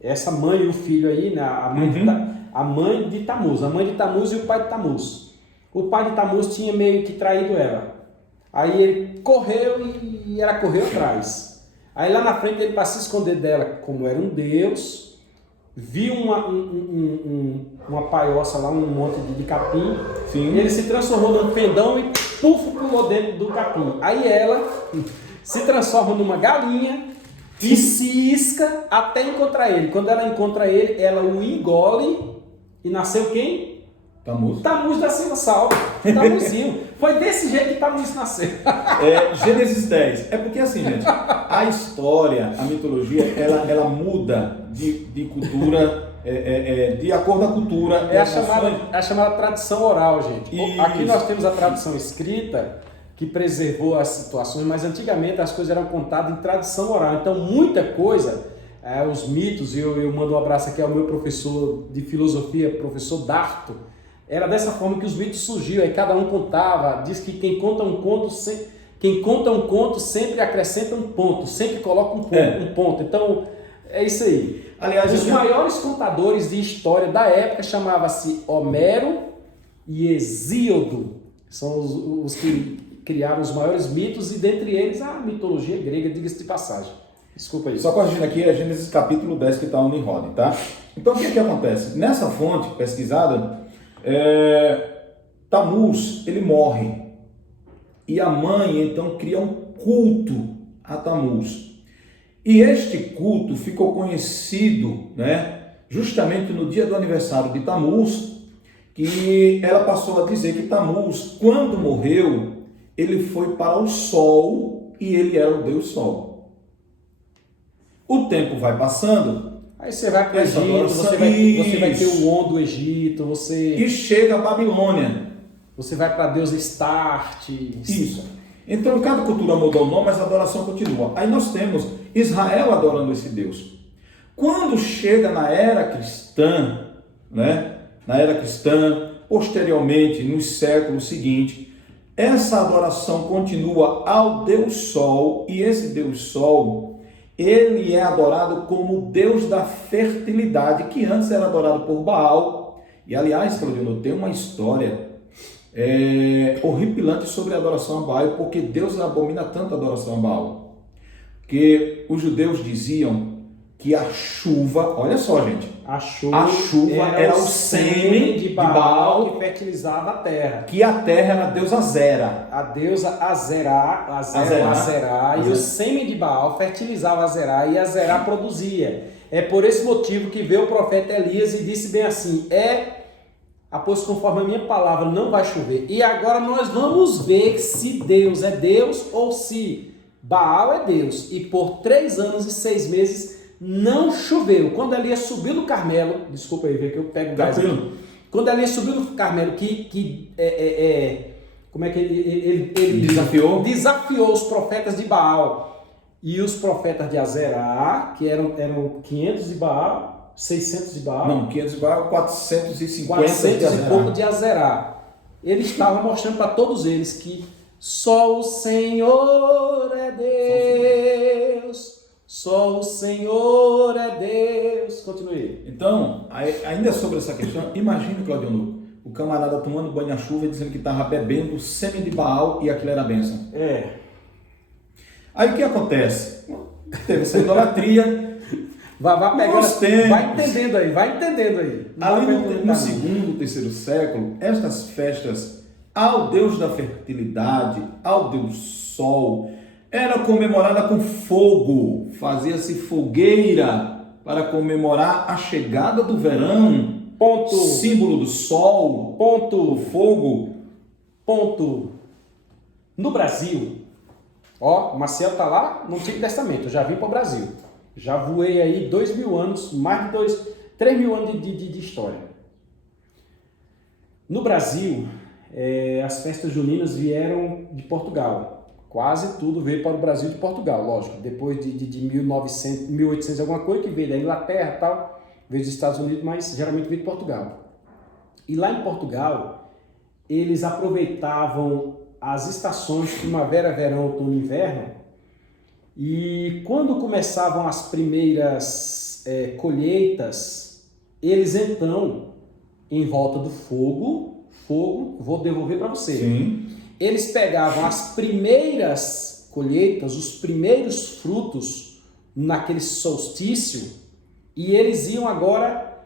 Essa mãe e o filho aí, né? A mãe de Tamuz. A mãe de Tamuz e o pai de Tamuz. O pai de Tamuz tinha meio que traído ela. Aí ele correu e ela correu atrás. Aí lá na frente ele, para se esconder dela, como era um deus, viu uma paioça lá, um monte de capim. Sim. Ele se transformou num pendão e pulou dentro do capim. Aí ela se transforma numa galinha e cisca até encontrar ele. Quando ela encontra ele, ela o engole e nasceu quem? Tamuz. Tamuz da Silva Salve. Tamuzinho. Foi desse jeito que Tamuz nasceu. Gênesis 10. É porque assim, gente, a história, a mitologia, ela muda de cultura, de acordo com a cultura. É a chamada tradição oral, gente. Isso. Aqui nós temos a tradição escrita, que preservou as situações, mas antigamente as coisas eram contadas em tradição oral. Então, muita coisa, os mitos, e eu mando um abraço aqui ao meu professor de filosofia, professor Darto, era dessa forma que os mitos surgiam, aí cada um contava, diz que quem conta um conto sempre acrescenta um ponto, sempre coloca um ponto. Então, é isso aí. Aliás, os maiores contadores de história da época chamavam-se Homero e Hesíodo. São os que criaram os maiores mitos e dentre eles a mitologia grega, diga-se de passagem. Desculpa aí. Só corrigindo aqui, é Gênesis capítulo 10 que está onde roda, tá? Então o que acontece? Nessa fonte pesquisada, Tamuz, ele morre. E a mãe então cria um culto a Tamuz. E este culto ficou conhecido, né, justamente no dia do aniversário de Tamuz, que ela passou a dizer que Tamuz, quando morreu, ele foi para o sol e ele era o Deus Sol. O tempo vai passando. Aí você vai para o Egito, você vai ter o On do Egito, E chega a Babilônia. Você vai para a deusa Astarte. Isso. Então, cada cultura mudou o nome, mas a adoração continua. Aí nós temos Israel adorando esse Deus. Quando chega na era cristã, né? Na era cristã, posteriormente, nos séculos seguintes, essa adoração continua ao Deus Sol, e esse Deus Sol, ele é adorado como Deus da fertilidade, que antes era adorado por Baal. E aliás, Claudino, tem uma história horripilante sobre a adoração a Baal, porque Deus abomina tanto a adoração a Baal, que os judeus diziam que a chuva, olha só, gente, a chuva era o sêmen de Baal que fertilizava a terra. Que a terra era a deusa Zera. A deusa Azerá, e o sêmen de Baal fertilizava Azerá e Azerá produzia. É por esse motivo que veio o profeta Elias e disse bem assim: pois conforme a minha palavra não vai chover. E agora nós vamos ver se Deus é Deus ou se Baal é Deus. E por 3 anos e 6 meses não choveu. Quando Elias subiu do Carmelo, desculpa aí, ver que eu pego o gás aqui. Quando Elias subiu do Carmelo, como é que ele desafiou os profetas de Baal e os profetas de Azerá, que eram 500 de Baal, 600 de Baal. Não, 500 de Baal, 450 400 e pouco de Azerá. Ele estava mostrando para todos eles que só o Senhor é Deus. Só o Senhor é Deus. Continue. Então, ainda sobre essa questão, imagine, Claudionor, o camarada tomando banho à chuva e dizendo que estava bebendo o sêmen de Baal e aquilo era a bênção. Aí o que acontece? Teve essa idolatria. Vai pegando, vai entendendo aí. Ali no segundo, terceiro século, estas festas ao Deus da fertilidade, ao Deus Sol, era comemorada com fogo, fazia-se fogueira para comemorar a chegada do verão, símbolo do sol, do fogo. No Brasil, Ó, Maciel tá lá no Antigo Testamento, eu já vim para o Brasil. Já voei aí 2.000 anos, mais de 3.000 anos de história. No Brasil, as festas juninas vieram de Portugal. Quase tudo veio para o Brasil de Portugal, lógico. Depois de 1900, 1800 alguma coisa, que veio da Inglaterra e tal, veio dos Estados Unidos, mas geralmente veio de Portugal. E lá em Portugal, eles aproveitavam as estações primavera, verão, outono e inverno. E quando começavam as primeiras colheitas, eles então, em volta do fogo, vou devolver para você. Sim. Eles pegavam as primeiras colheitas, os primeiros frutos naquele solstício e eles iam agora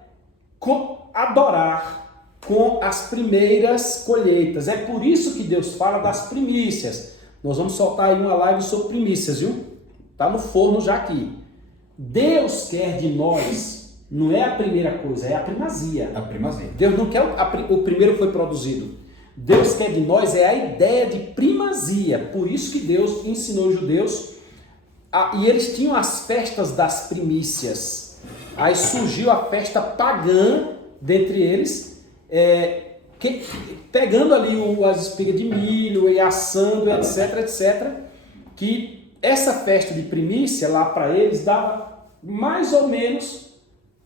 adorar com as primeiras colheitas. É por isso que Deus fala das primícias. Nós vamos soltar aí uma live sobre primícias, viu? Tá no forno já aqui. Deus quer de nós, não é a primeira coisa, é a primazia. A primazia. Deus não quer o primeiro que foi produzido. Deus quer de nós é a ideia de primazia. Por isso que Deus ensinou os judeus e eles tinham as festas das primícias. Aí surgiu a festa pagã dentre eles, pegando ali as espigas de milho e assando, etc, etc. Que essa festa de primícia lá para eles dava mais ou menos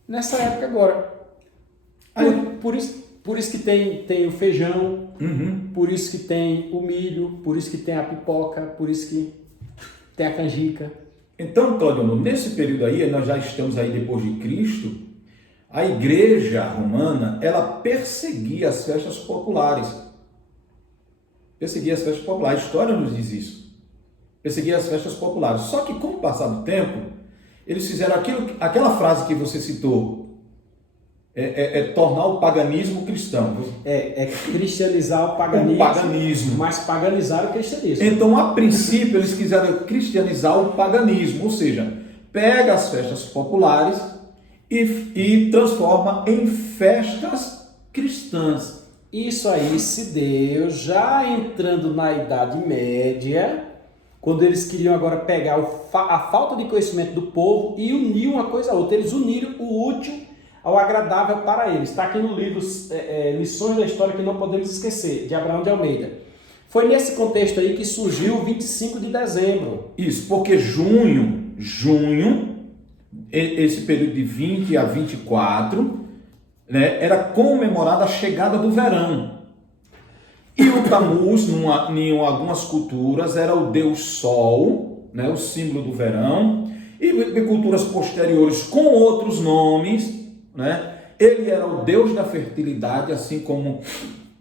nessa época agora. Por isso que tem o feijão, por isso que tem o milho, por isso que tem a pipoca, por isso que tem a canjica. Então, Claudio, nesse período aí, nós já estamos aí depois de Cristo, a igreja romana, ela perseguia as festas populares. Perseguia as festas populares, a história nos diz isso. Perseguia as festas populares. Só que com o passar do tempo, eles fizeram aquela frase que você citou, tornar o paganismo cristão. Cristianizar o paganismo. Mas paganizar o cristianismo. Então, a princípio, eles quiseram cristianizar o paganismo, ou seja, pega as festas populares e transforma em festas cristãs. Isso aí se deu já entrando na Idade Média, quando eles queriam agora pegar a falta de conhecimento do povo e unir uma coisa a outra. Eles uniram o útil ao agradável para eles. Está aqui no livro Lições da História que não podemos esquecer, de Abraão de Almeida. Foi nesse contexto aí que surgiu o 25 de dezembro. Isso, porque junho, esse período de 20 a 24, né, era comemorada a chegada do verão. E o Tammuz, em algumas culturas, era o deus Sol, né, o símbolo do verão, e em culturas posteriores com outros nomes, né, ele era o deus da fertilidade, assim como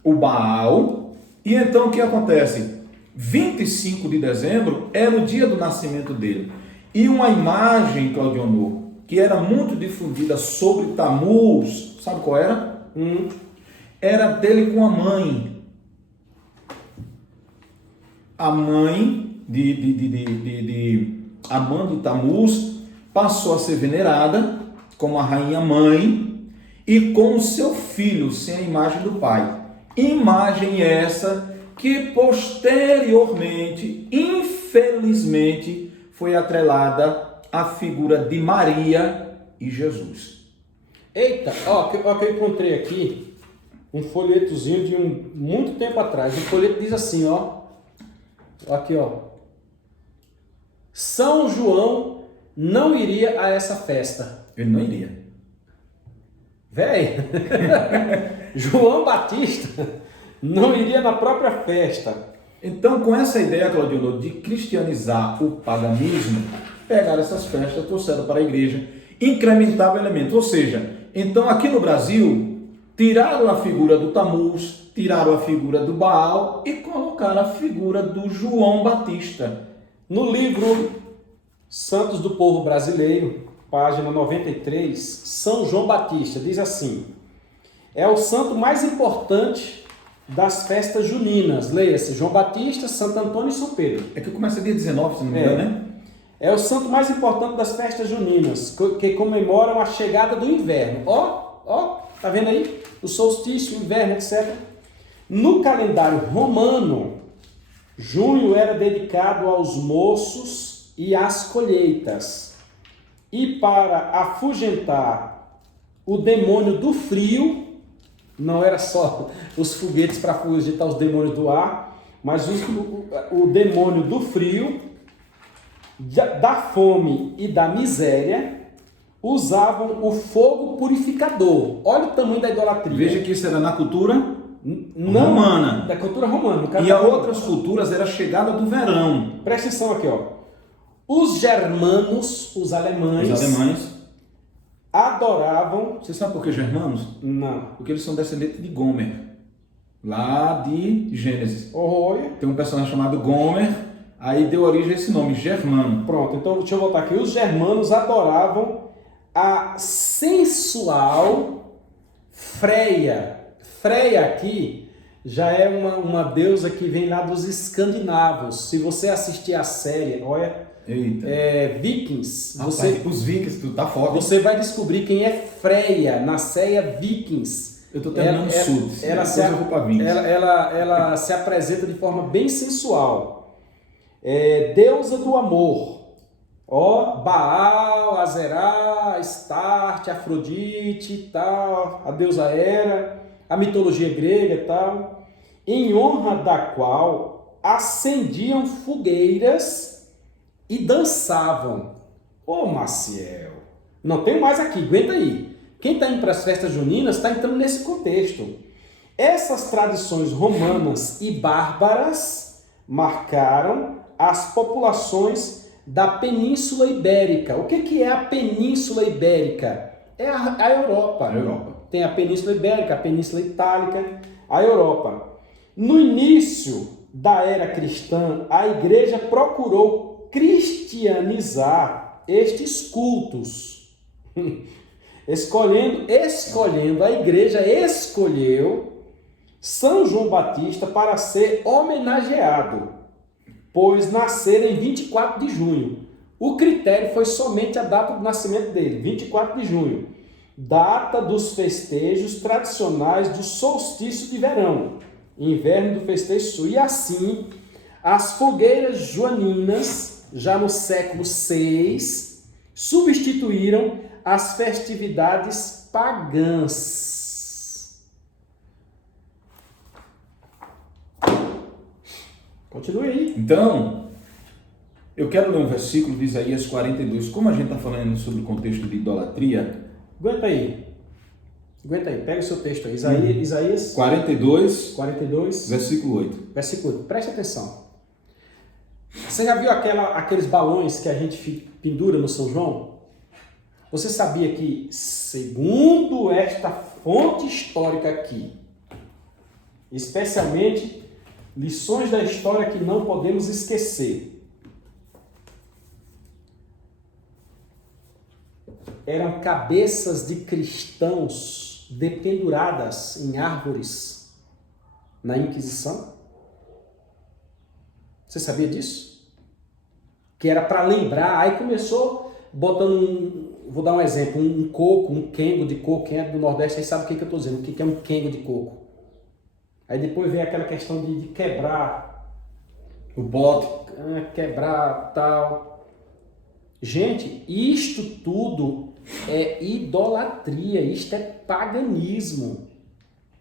o Baal. E então o que acontece? 25 de dezembro era o dia do nascimento dele. E uma imagem, Claudio, que era muito difundida sobre Tammuz, sabe qual era? Era dele com a mãe. A mãe a mãe de Tammuz passou a ser venerada como a rainha mãe e com o seu filho, sem a imagem do pai. Imagem essa que posteriormente, infelizmente, foi atrelada à figura de Maria e Jesus. Eita, ó que eu encontrei aqui um folhetozinho de muito tempo atrás. O folheto diz assim, ó. Aqui, ó. São João não iria a essa festa. Ele não iria. Véi, João Batista não iria na própria festa. Então, com essa ideia, Claudio, de cristianizar o paganismo, pegaram essas festas, trouxeram para a igreja, incrementavam o elemento. Ou seja, então aqui no Brasil, tiraram a figura do Tammuz, tiraram a figura do Baal e colocaram a figura do João Batista. No livro Santos do Povo Brasileiro, página 93, São João Batista diz assim: é o santo mais importante das festas juninas. Leia-se João Batista, Santo Antônio e São Pedro. É que começa dia 19, se não me engano, né? É o santo mais importante das festas juninas, que comemoram a chegada do inverno. Ó, tá vendo aí? O solstício, o inverno, etc. No calendário romano, Junho era dedicado aos moços e às colheitas. E para afugentar o demônio do frio, não era só os foguetes para afugentar os demônios do ar, mas o demônio do frio, da fome e da miséria, usavam o fogo purificador. Olha o tamanho da idolatria. Veja que isso era na cultura não, romana. Da cultura romana. E a outras culturas era a chegada do verão. Presta atenção aqui, ó. Os germanos, os alemães adoravam... Você sabe por que germanos? Não. Porque eles são descendentes de Gomer, lá de Gênesis. Olha. Tem um personagem chamado Gomer, aí deu origem a esse nome, germano. Pronto, então deixa eu voltar aqui. Os germanos adoravam a sensual Freia. Freia aqui já é uma deusa que vem lá dos escandinavos. Se você assistir a série, olha, Vikings, Os Vikings, tu tá foda. Você vai descobrir quem é Freia na série Vikings. Eu tô terminando ela se apresenta de forma bem sensual. Deusa do amor. Ó, Baal, Azerá, Astarte, Afrodite e tal, a deusa Hera, a mitologia grega e tal, em honra da qual acendiam fogueiras e dançavam. Ô Maciel, não tem mais aqui, aguenta aí. Quem está indo para as festas juninas está entrando nesse contexto. Essas tradições romanas e bárbaras marcaram as populações da Península Ibérica. O que é a Península Ibérica? É a Europa. Tem a Península Ibérica, a Península Itálica, a Europa. No início da era cristã, a igreja procurou cristianizar estes cultos. A igreja escolheu São João Batista para ser homenageado, pois nasceram em 24 de junho. O critério foi somente a data do nascimento dele, 24 de junho, data dos festejos tradicionais do solstício de verão, inverno do festejo sul. E assim, as fogueiras joaninas, já no século VI, substituíram as festividades pagãs. Continue aí. Então, eu quero ler um versículo de Isaías 42. Como a gente está falando sobre o contexto de idolatria... Aguenta aí, pega o seu texto aí. Isaías 42, versículo 8. Preste atenção. Você já viu aqueles balões que a gente pendura no São João? Você sabia que, segundo esta fonte histórica aqui, especialmente lições da história que não podemos esquecer, eram cabeças de cristãos dependuradas em árvores na Inquisição? Você sabia disso? Que era para lembrar. Aí começou botando vou dar um exemplo, um coco, um quengo de coco. Quem é do Nordeste aí sabe o que eu estou dizendo, o que é um quengo de coco. Aí depois vem aquela questão de quebrar o bote, quebrar tal. Gente, isto tudo é idolatria, isto é paganismo.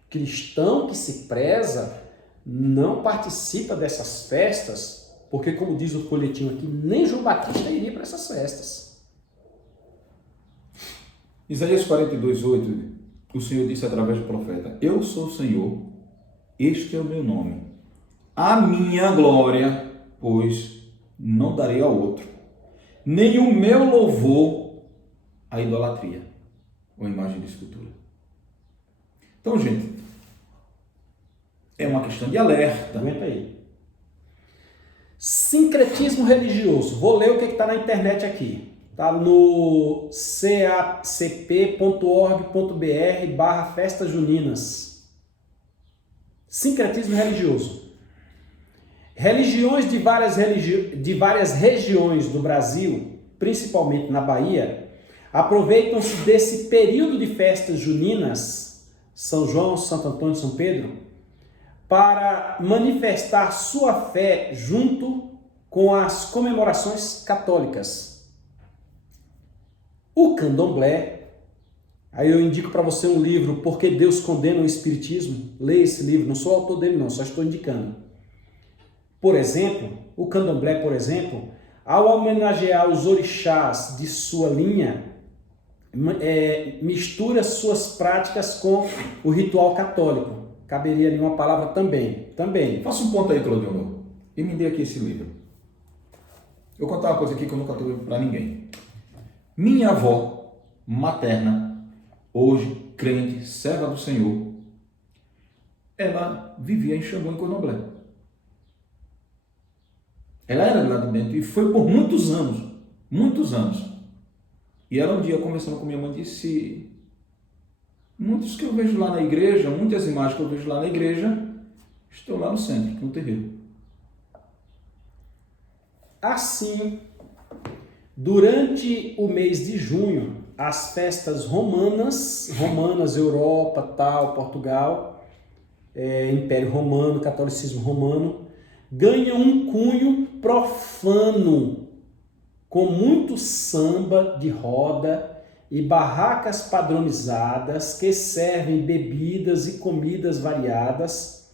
Cristão que se preza não participa dessas festas, porque, como diz o folhetinho aqui, nem João Batista iria para essas festas. Isaías 42:8, o Senhor disse através do profeta: Eu sou o Senhor, este é o meu nome. A minha glória, pois, não darei a outro, nem o meu louvor à idolatria, ou imagem de escultura. Então, gente, é uma questão de alerta. Aguenta aí. Sincretismo religioso. Vou ler o que está na internet aqui. Está no cacp.org.br/festas juninas. Sincretismo religioso. Religiões de várias regiões do Brasil, principalmente na Bahia, aproveitam-se desse período de festas juninas, São João, Santo Antônio e São Pedro, para manifestar sua fé junto com as comemorações católicas. O candomblé, aí eu indico para você um livro, Porque Deus Condena o Espiritismo. Leia esse livro, não sou autor dele não, só estou indicando. Por exemplo, o candomblé, por exemplo, ao homenagear os orixás de sua linha, mistura suas práticas com o ritual católico. Caberia ali uma palavra também. Faça um ponto aí, Claudio, e me dê aqui esse livro. Eu vou contar uma coisa aqui que eu nunca trouxe para ninguém. Minha avó materna, hoje crente, serva do Senhor, ela vivia em Xangô, em Candomblé. Ela era lá de dentro e foi por muitos anos, muitos anos. E ela um dia conversando com minha mãe disse: muitos que eu vejo lá na igreja, muitas imagens que eu vejo lá na igreja, estão lá no centro, no terreiro. Assim, durante o mês de junho, as festas romanas, Europa, Portugal, Império Romano, Catolicismo Romano, ganham um cunho profano, com muito samba de roda e barracas padronizadas que servem bebidas e comidas variadas.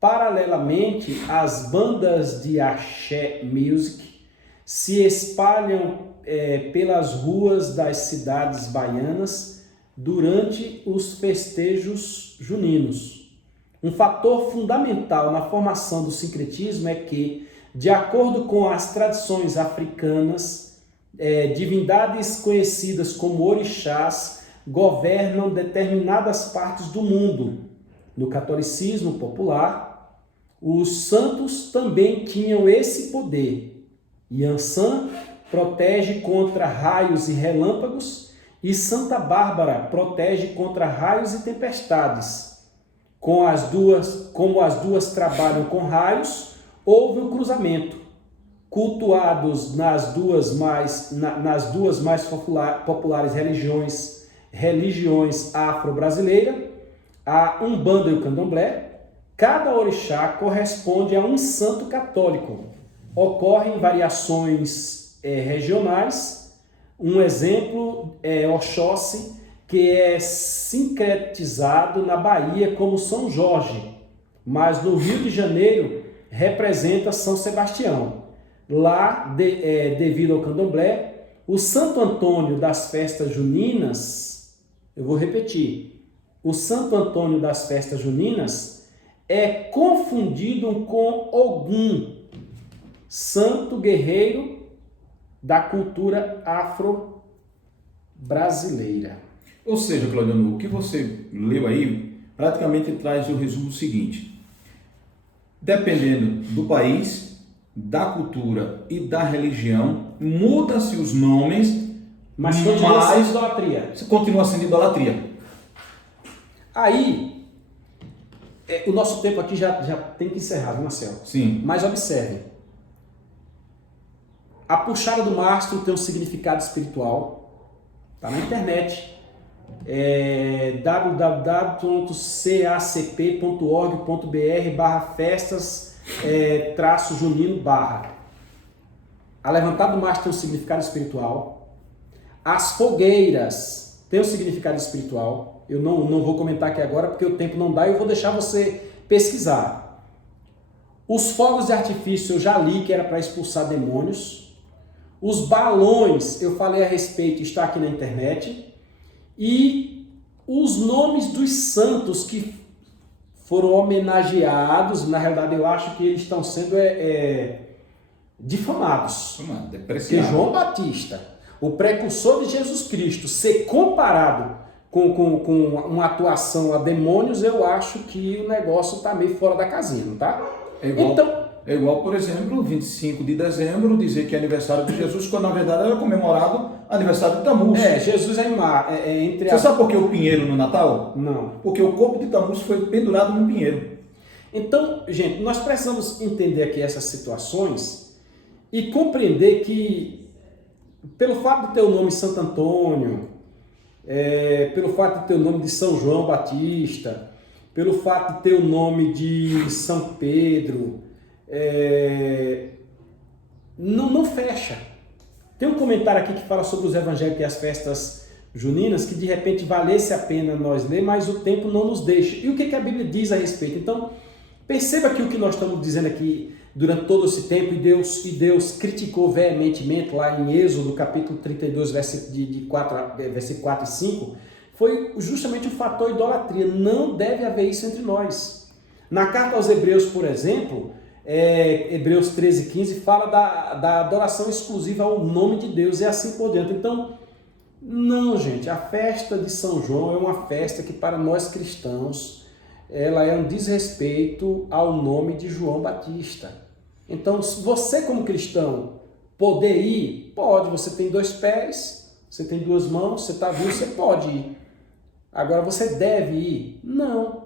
Paralelamente, as bandas de axé music se espalham pelas ruas das cidades baianas durante os festejos juninos. Um fator fundamental na formação do sincretismo é que, de acordo com as tradições africanas, divindades conhecidas como orixás governam determinadas partes do mundo. No catolicismo popular, os santos também tinham esse poder. Yansan protege contra raios e relâmpagos e Santa Bárbara protege contra raios e tempestades. Como as duas trabalham com raios, houve um cruzamento. Cultuados nas duas mais populares religiões afro-brasileiras, a Umbanda e o Candomblé, cada orixá corresponde a um santo católico. Ocorrem variações regionais. Um exemplo é Oxóssi, que é sincretizado na Bahia como São Jorge, mas no Rio de Janeiro representa São Sebastião. Lá, devido ao candomblé, o Santo Antônio das festas juninas, eu vou repetir, o Santo Antônio das festas juninas é confundido com Ogum, santo guerreiro da cultura afro-brasileira. Ou seja, Claudio, o que você leu aí praticamente traz o resumo seguinte: dependendo do país, da cultura e da religião, muda-se os nomes, mas continua sendo idolatria. Continua sendo idolatria. Aí, o nosso tempo aqui já tem que encerrar, viu, Marcelo? Sim. Mas observe. A puxada do mastro tem um significado espiritual. Está na internet. www.cacp.org.br/festas-junino/. A levantada do mastro tem um significado espiritual. As fogueiras têm um significado espiritual. Eu não vou comentar aqui agora porque o tempo não dá e eu vou deixar você pesquisar. Os fogos de artifício eu já li que era para expulsar demônios. Os balões eu falei a respeito, está aqui na internet. E os nomes dos santos que foram homenageados, na realidade eu acho que eles estão sendo difamados. Porque João Batista, o precursor de Jesus Cristo, ser comparado com uma atuação a demônios, eu acho que o negócio está meio fora da casinha, não tá? É igual, por exemplo, 25 de dezembro, dizer que é aniversário de Jesus, quando na verdade era comemorado aniversário de Tammuz. Jesus entre Você sabe por que o pinheiro no Natal? Não. Porque o corpo de Tammuz foi pendurado no pinheiro. Então, gente, nós precisamos entender aqui essas situações e compreender que, pelo fato de ter o nome Santo Antônio, pelo fato de ter o nome de São João Batista, pelo fato de ter o nome de São Pedro, não fecha. Tem um comentário aqui que fala sobre os evangélicos e as festas juninas, que de repente valesse a pena nós ler, mas o tempo não nos deixa. E o que a Bíblia diz a respeito? Então, perceba que o que nós estamos dizendo aqui durante todo esse tempo, e Deus criticou veementemente lá em Êxodo, capítulo 32, versículo 4 e 5, foi justamente o fator idolatria. Não deve haver isso entre nós. Na carta aos Hebreus, por exemplo, Hebreus 13, 15, fala da adoração exclusiva ao nome de Deus e assim por diante. Então, não, gente, a festa de São João é uma festa que para nós cristãos, ela é um desrespeito ao nome de João Batista. Então, se você como cristão poder ir, pode, você tem 2 pés, você tem 2 mãos, você está vivo, você pode ir. Agora, você deve ir? Não.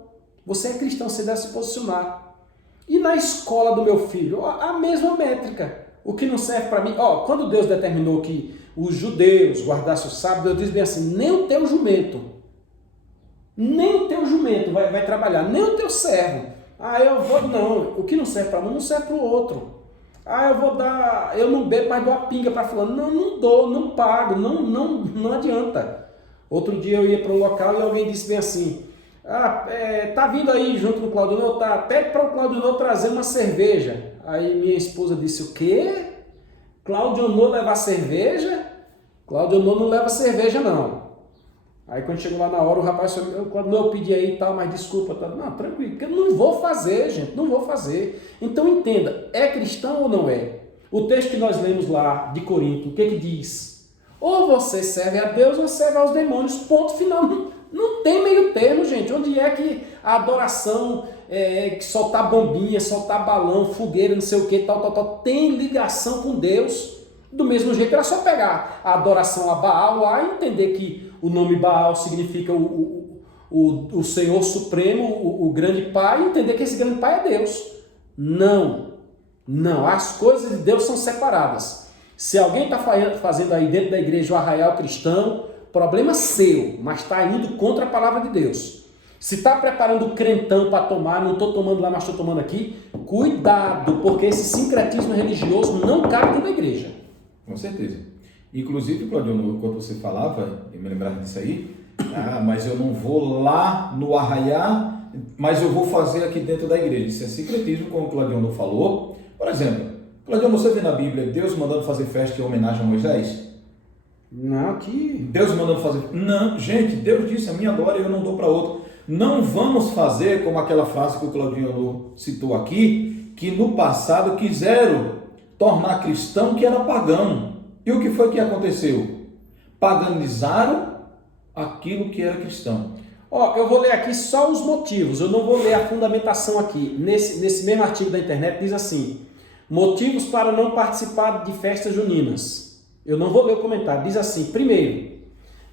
Você é cristão, você deve se posicionar. E na escola do meu filho, a mesma métrica. O que não serve para mim, quando Deus determinou que os judeus guardassem o sábado, Deus diz bem assim, nem o teu jumento vai trabalhar, nem o teu servo. O que não serve para um não serve para o outro. Eu não bebo, mas dou a pinga para fulano. Não dou, não pago, não adianta. Outro dia eu ia para um local e alguém disse bem assim, tá vindo aí junto com o Claudionor, pede para o Claudionor trazer uma cerveja. Aí minha esposa disse, o quê? Claudionor levar cerveja? Claudionor não leva cerveja não. Aí quando chegou lá na hora, o rapaz falou, Claudionor, eu pedi aí e tal, mas desculpa. Não, tranquilo, porque eu não vou fazer, gente, não vou fazer. Então entenda, é cristão ou não é? O texto que nós lemos lá de Corinto, o que diz? Ou você serve a Deus ou serve aos demônios, ponto final. Não tem meio termo, gente. Onde é que a adoração, soltar bombinha, soltar balão, fogueira, não sei o que, tal, tem ligação com Deus? Do mesmo jeito, era só pegar a adoração a Baal lá e entender que o nome Baal significa o Senhor Supremo, o grande Pai, e entender que esse grande Pai é Deus. Não, as coisas de Deus são separadas. Se alguém está fazendo aí dentro da igreja o arraial cristão, problema seu, mas está indo contra a palavra de Deus. Se está preparando o crentão para tomar, não estou tomando lá, mas estou tomando aqui, cuidado, porque esse sincretismo religioso não cabe dentro da igreja. Com certeza. Inclusive, Claudio, quando você falava, eu me lembrava disso aí, mas eu não vou lá no arraiá, mas eu vou fazer aqui dentro da igreja. Isso é sincretismo, como o Claudio falou. Por exemplo, Claudio, você vê na Bíblia Deus mandando fazer festa em homenagem a Moisés? Não, aqui... Deus mandando fazer... Não, gente, Deus disse, a minha glória eu não dou para outro. Não vamos fazer como aquela frase que o Claudio citou aqui, que no passado quiseram tornar cristão que era pagão. E o que foi que aconteceu? Paganizaram aquilo que era cristão. Eu vou ler aqui só os motivos, eu não vou ler a fundamentação aqui. Nesse mesmo artigo da internet diz assim, motivos para não participar de festas juninas. Eu não vou ler o comentário, diz assim, primeiro,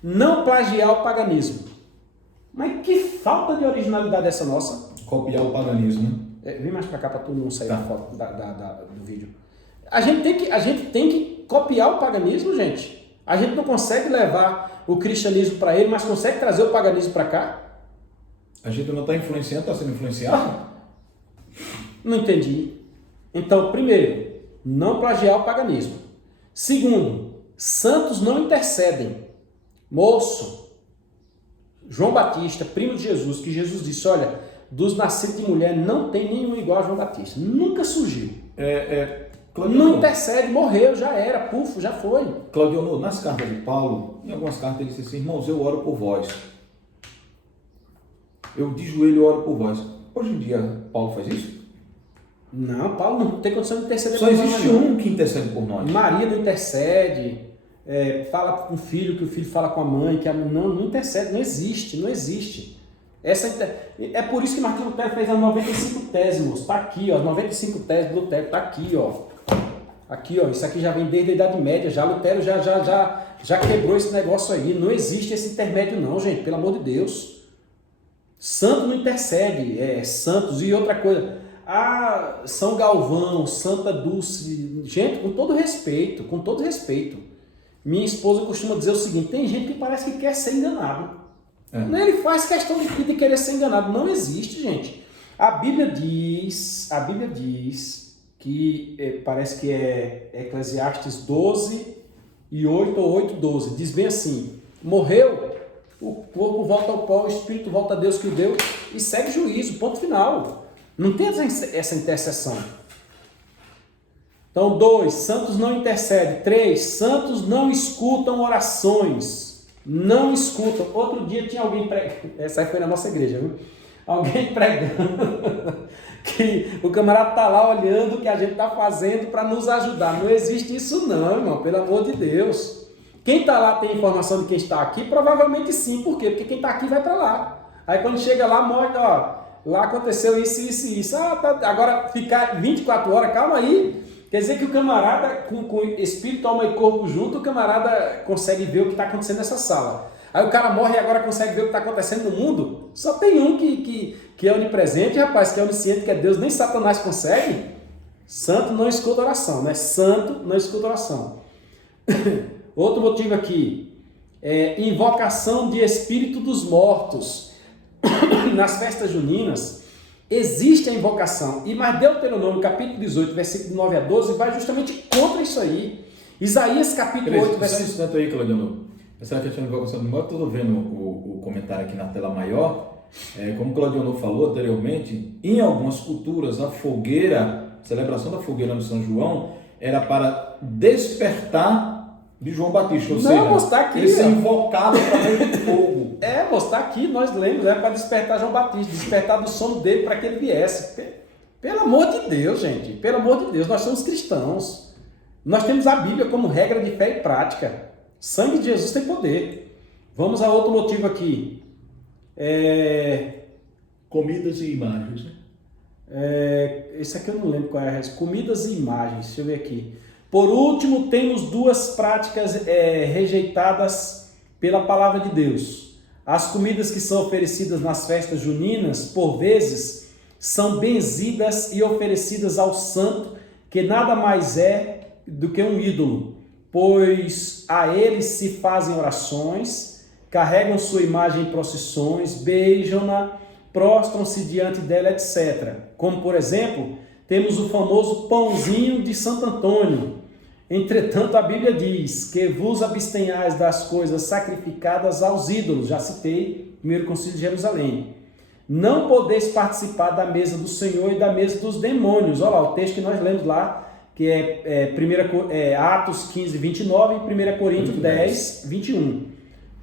não plagiar o paganismo. Mas que falta de originalidade essa nossa? Copiar o paganismo. Vem mais para cá para tu não sair da foto do vídeo. A gente tem que copiar o paganismo, gente. A gente não consegue levar o cristianismo para ele, mas consegue trazer o paganismo para cá? A gente não está influenciando, está sendo influenciado? Não entendi. Então, primeiro, não plagiar o paganismo. Segundo, santos não intercedem. Moço, João Batista, primo de Jesus, que Jesus disse, olha, dos nascidos de mulher não tem nenhum igual a João Batista. Nunca surgiu. Não intercede, morreu, já era, já foi. Claudio, nas cartas de Paulo, em algumas cartas ele disse assim, irmãos, eu oro por vós. Eu de joelho oro por vós. Hoje em dia, Paulo faz isso? Não, Paulo não tem condição de interceder por nós. Só existe um que intercede por nós. Maria não intercede, fala com o filho, que o filho fala com a mãe, que a mãe não intercede, não existe. É por isso que Martinho Lutero fez as 95 teses, moço. Está aqui, ó, as 95 teses do Lutero, está aqui, ó. Aqui, ó, isso aqui já vem desde a Idade Média, já Lutero já quebrou esse negócio aí. Não existe esse intermédio não, gente, pelo amor de Deus. Santo não intercede, santos. E outra coisa, São Galvão, Santa Dulce, gente, com todo respeito, minha esposa costuma dizer o seguinte, tem gente que parece que quer ser enganado. Ele faz questão de querer ser enganado. Não existe, gente. A Bíblia diz que parece que é Eclesiastes 12 e 8 ou 8, 12. Diz bem assim: morreu, o corpo volta ao pó, o espírito volta a Deus que o deu e segue juízo, ponto final. Não tem essa intercessão. Então, 2, santos não intercedem. 3, santos não escutam orações. Não escutam. Outro dia tinha alguém pregando, essa aí foi na nossa igreja, viu? Alguém pregando que o camarada está lá olhando o que a gente está fazendo para nos ajudar. Não existe isso não, irmão, pelo amor de Deus. Quem está lá tem informação de quem está aqui? Provavelmente sim. Por quê? Porque quem está aqui vai para lá. Aí quando chega lá, mostra, ó, lá aconteceu isso, isso e isso. Agora ficar 24 horas, calma aí. Quer dizer que o camarada, com espírito, alma e corpo junto, o camarada consegue ver o que está acontecendo nessa sala. Aí o cara morre e agora consegue ver o que está acontecendo no mundo? Só tem um que é onipresente, rapaz, que é onisciente, que é Deus, nem Satanás consegue. Santo não escuta oração, né? Santo não escuta oração. Outro motivo aqui, invocação de espírito dos mortos. Nas festas juninas, existe a invocação, mas Deuteronômio capítulo 18, versículo 9 a 12, vai justamente contra isso aí. Isaías capítulo 8, versículo... Só um instante aí, Claudionor. Essa questão de invocação do morto, estou vendo o comentário aqui na tela maior. Como o Claudionor falou anteriormente, em algumas culturas, a fogueira, a celebração da fogueira no São João, era para despertar de João Batista, ou seja, mostrar aqui, ele ser invocado através do fogo. Mostrar aqui, nós lemos, para despertar João Batista, despertar do sono dele para que ele viesse. Pelo amor de Deus, gente, pelo amor de Deus, nós somos cristãos. Nós temos a Bíblia como regra de fé e prática. Sangue de Jesus tem poder. Vamos a outro motivo aqui. Comidas e imagens. Esse aqui eu não lembro qual é a resposta. Comidas e imagens, deixa eu ver aqui. Por último, temos duas práticas rejeitadas pela palavra de Deus. As comidas que são oferecidas nas festas juninas, por vezes, são benzidas e oferecidas ao santo, que nada mais é do que um ídolo, pois a eles se fazem orações, carregam sua imagem em procissões, beijam-na, prostram-se diante dela, etc. Como, por exemplo, temos o famoso pãozinho de Santo Antônio. Entretanto, a Bíblia diz que vos abstenhais das coisas sacrificadas aos ídolos. Já citei, primeiro Concílio de Jerusalém. Não podeis participar da mesa do Senhor e da mesa dos demônios. Olha lá, o texto que nós lemos lá, que é Atos 15, 29 e 1 Coríntios 10, 21.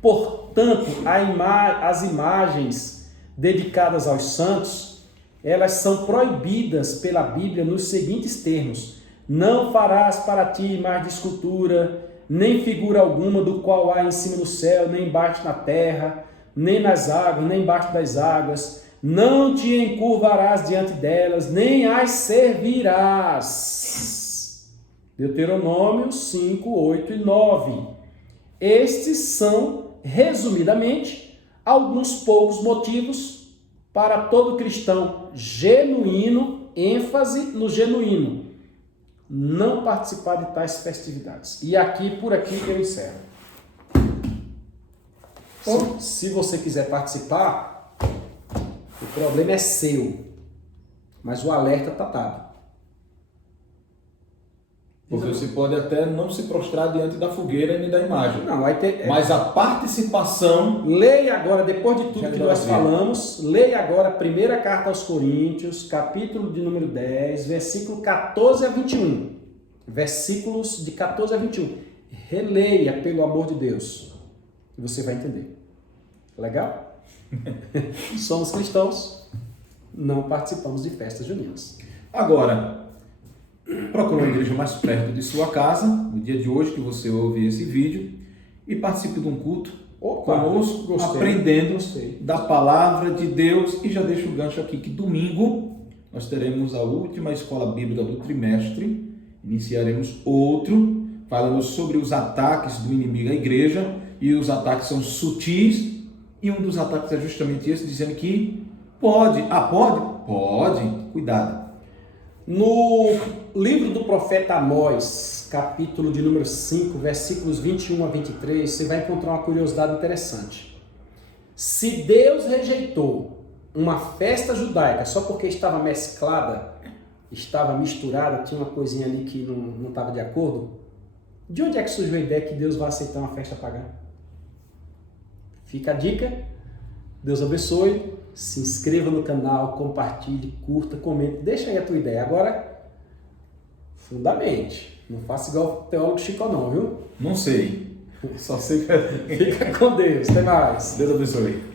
Portanto, as imagens dedicadas aos santos, elas são proibidas pela Bíblia nos seguintes termos: não farás para ti imagem de escultura, nem figura alguma do qual há em cima do céu, nem embaixo na terra, nem nas águas, nem embaixo das águas. Não te encurvarás diante delas, nem as servirás. Deuteronômio 5, 8 e 9. Estes são, resumidamente, alguns poucos motivos para todo cristão genuíno, ênfase no genuíno, não participar de tais festividades. E por aqui eu encerro. Se você quiser participar, o problema é seu, mas o alerta está dado. Porque você pode até não se prostrar diante da fogueira nem da imagem. Não, vai ter, mas a participação... Leia agora, depois de tudo que nós falamos, leia agora a primeira carta aos Coríntios, capítulo de número 10, versículo 14 a 21. Versículos de 14 a 21. Releia, pelo amor de Deus, e você vai entender. Legal? Somos cristãos, não participamos de festas juninas. Agora, procure uma igreja mais perto de sua casa, no dia de hoje que você ouve esse vídeo, e participe de um culto conosco, aprendendo da palavra de Deus. E já deixo o gancho aqui que domingo nós teremos a última escola bíblica do trimestre, iniciaremos outro, falando sobre os ataques do inimigo à igreja, e os ataques são sutis, e um dos ataques é justamente esse, dizendo que pode, cuidado. No livro do profeta Amós, capítulo de número 5, versículos 21 a 23, você vai encontrar uma curiosidade interessante. Se Deus rejeitou uma festa judaica só porque estava mesclada, estava misturada, tinha uma coisinha ali que não estava de acordo, de onde é que surgiu a ideia que Deus vai aceitar uma festa pagã? Fica a dica, Deus abençoe, se inscreva no canal, compartilhe, curta, comente, deixa aí a tua ideia. Agora, fundamente, não faça igual o teólogo Chico não, viu? Não sei. Só sei que... Fica com Deus, até mais. Deus abençoe.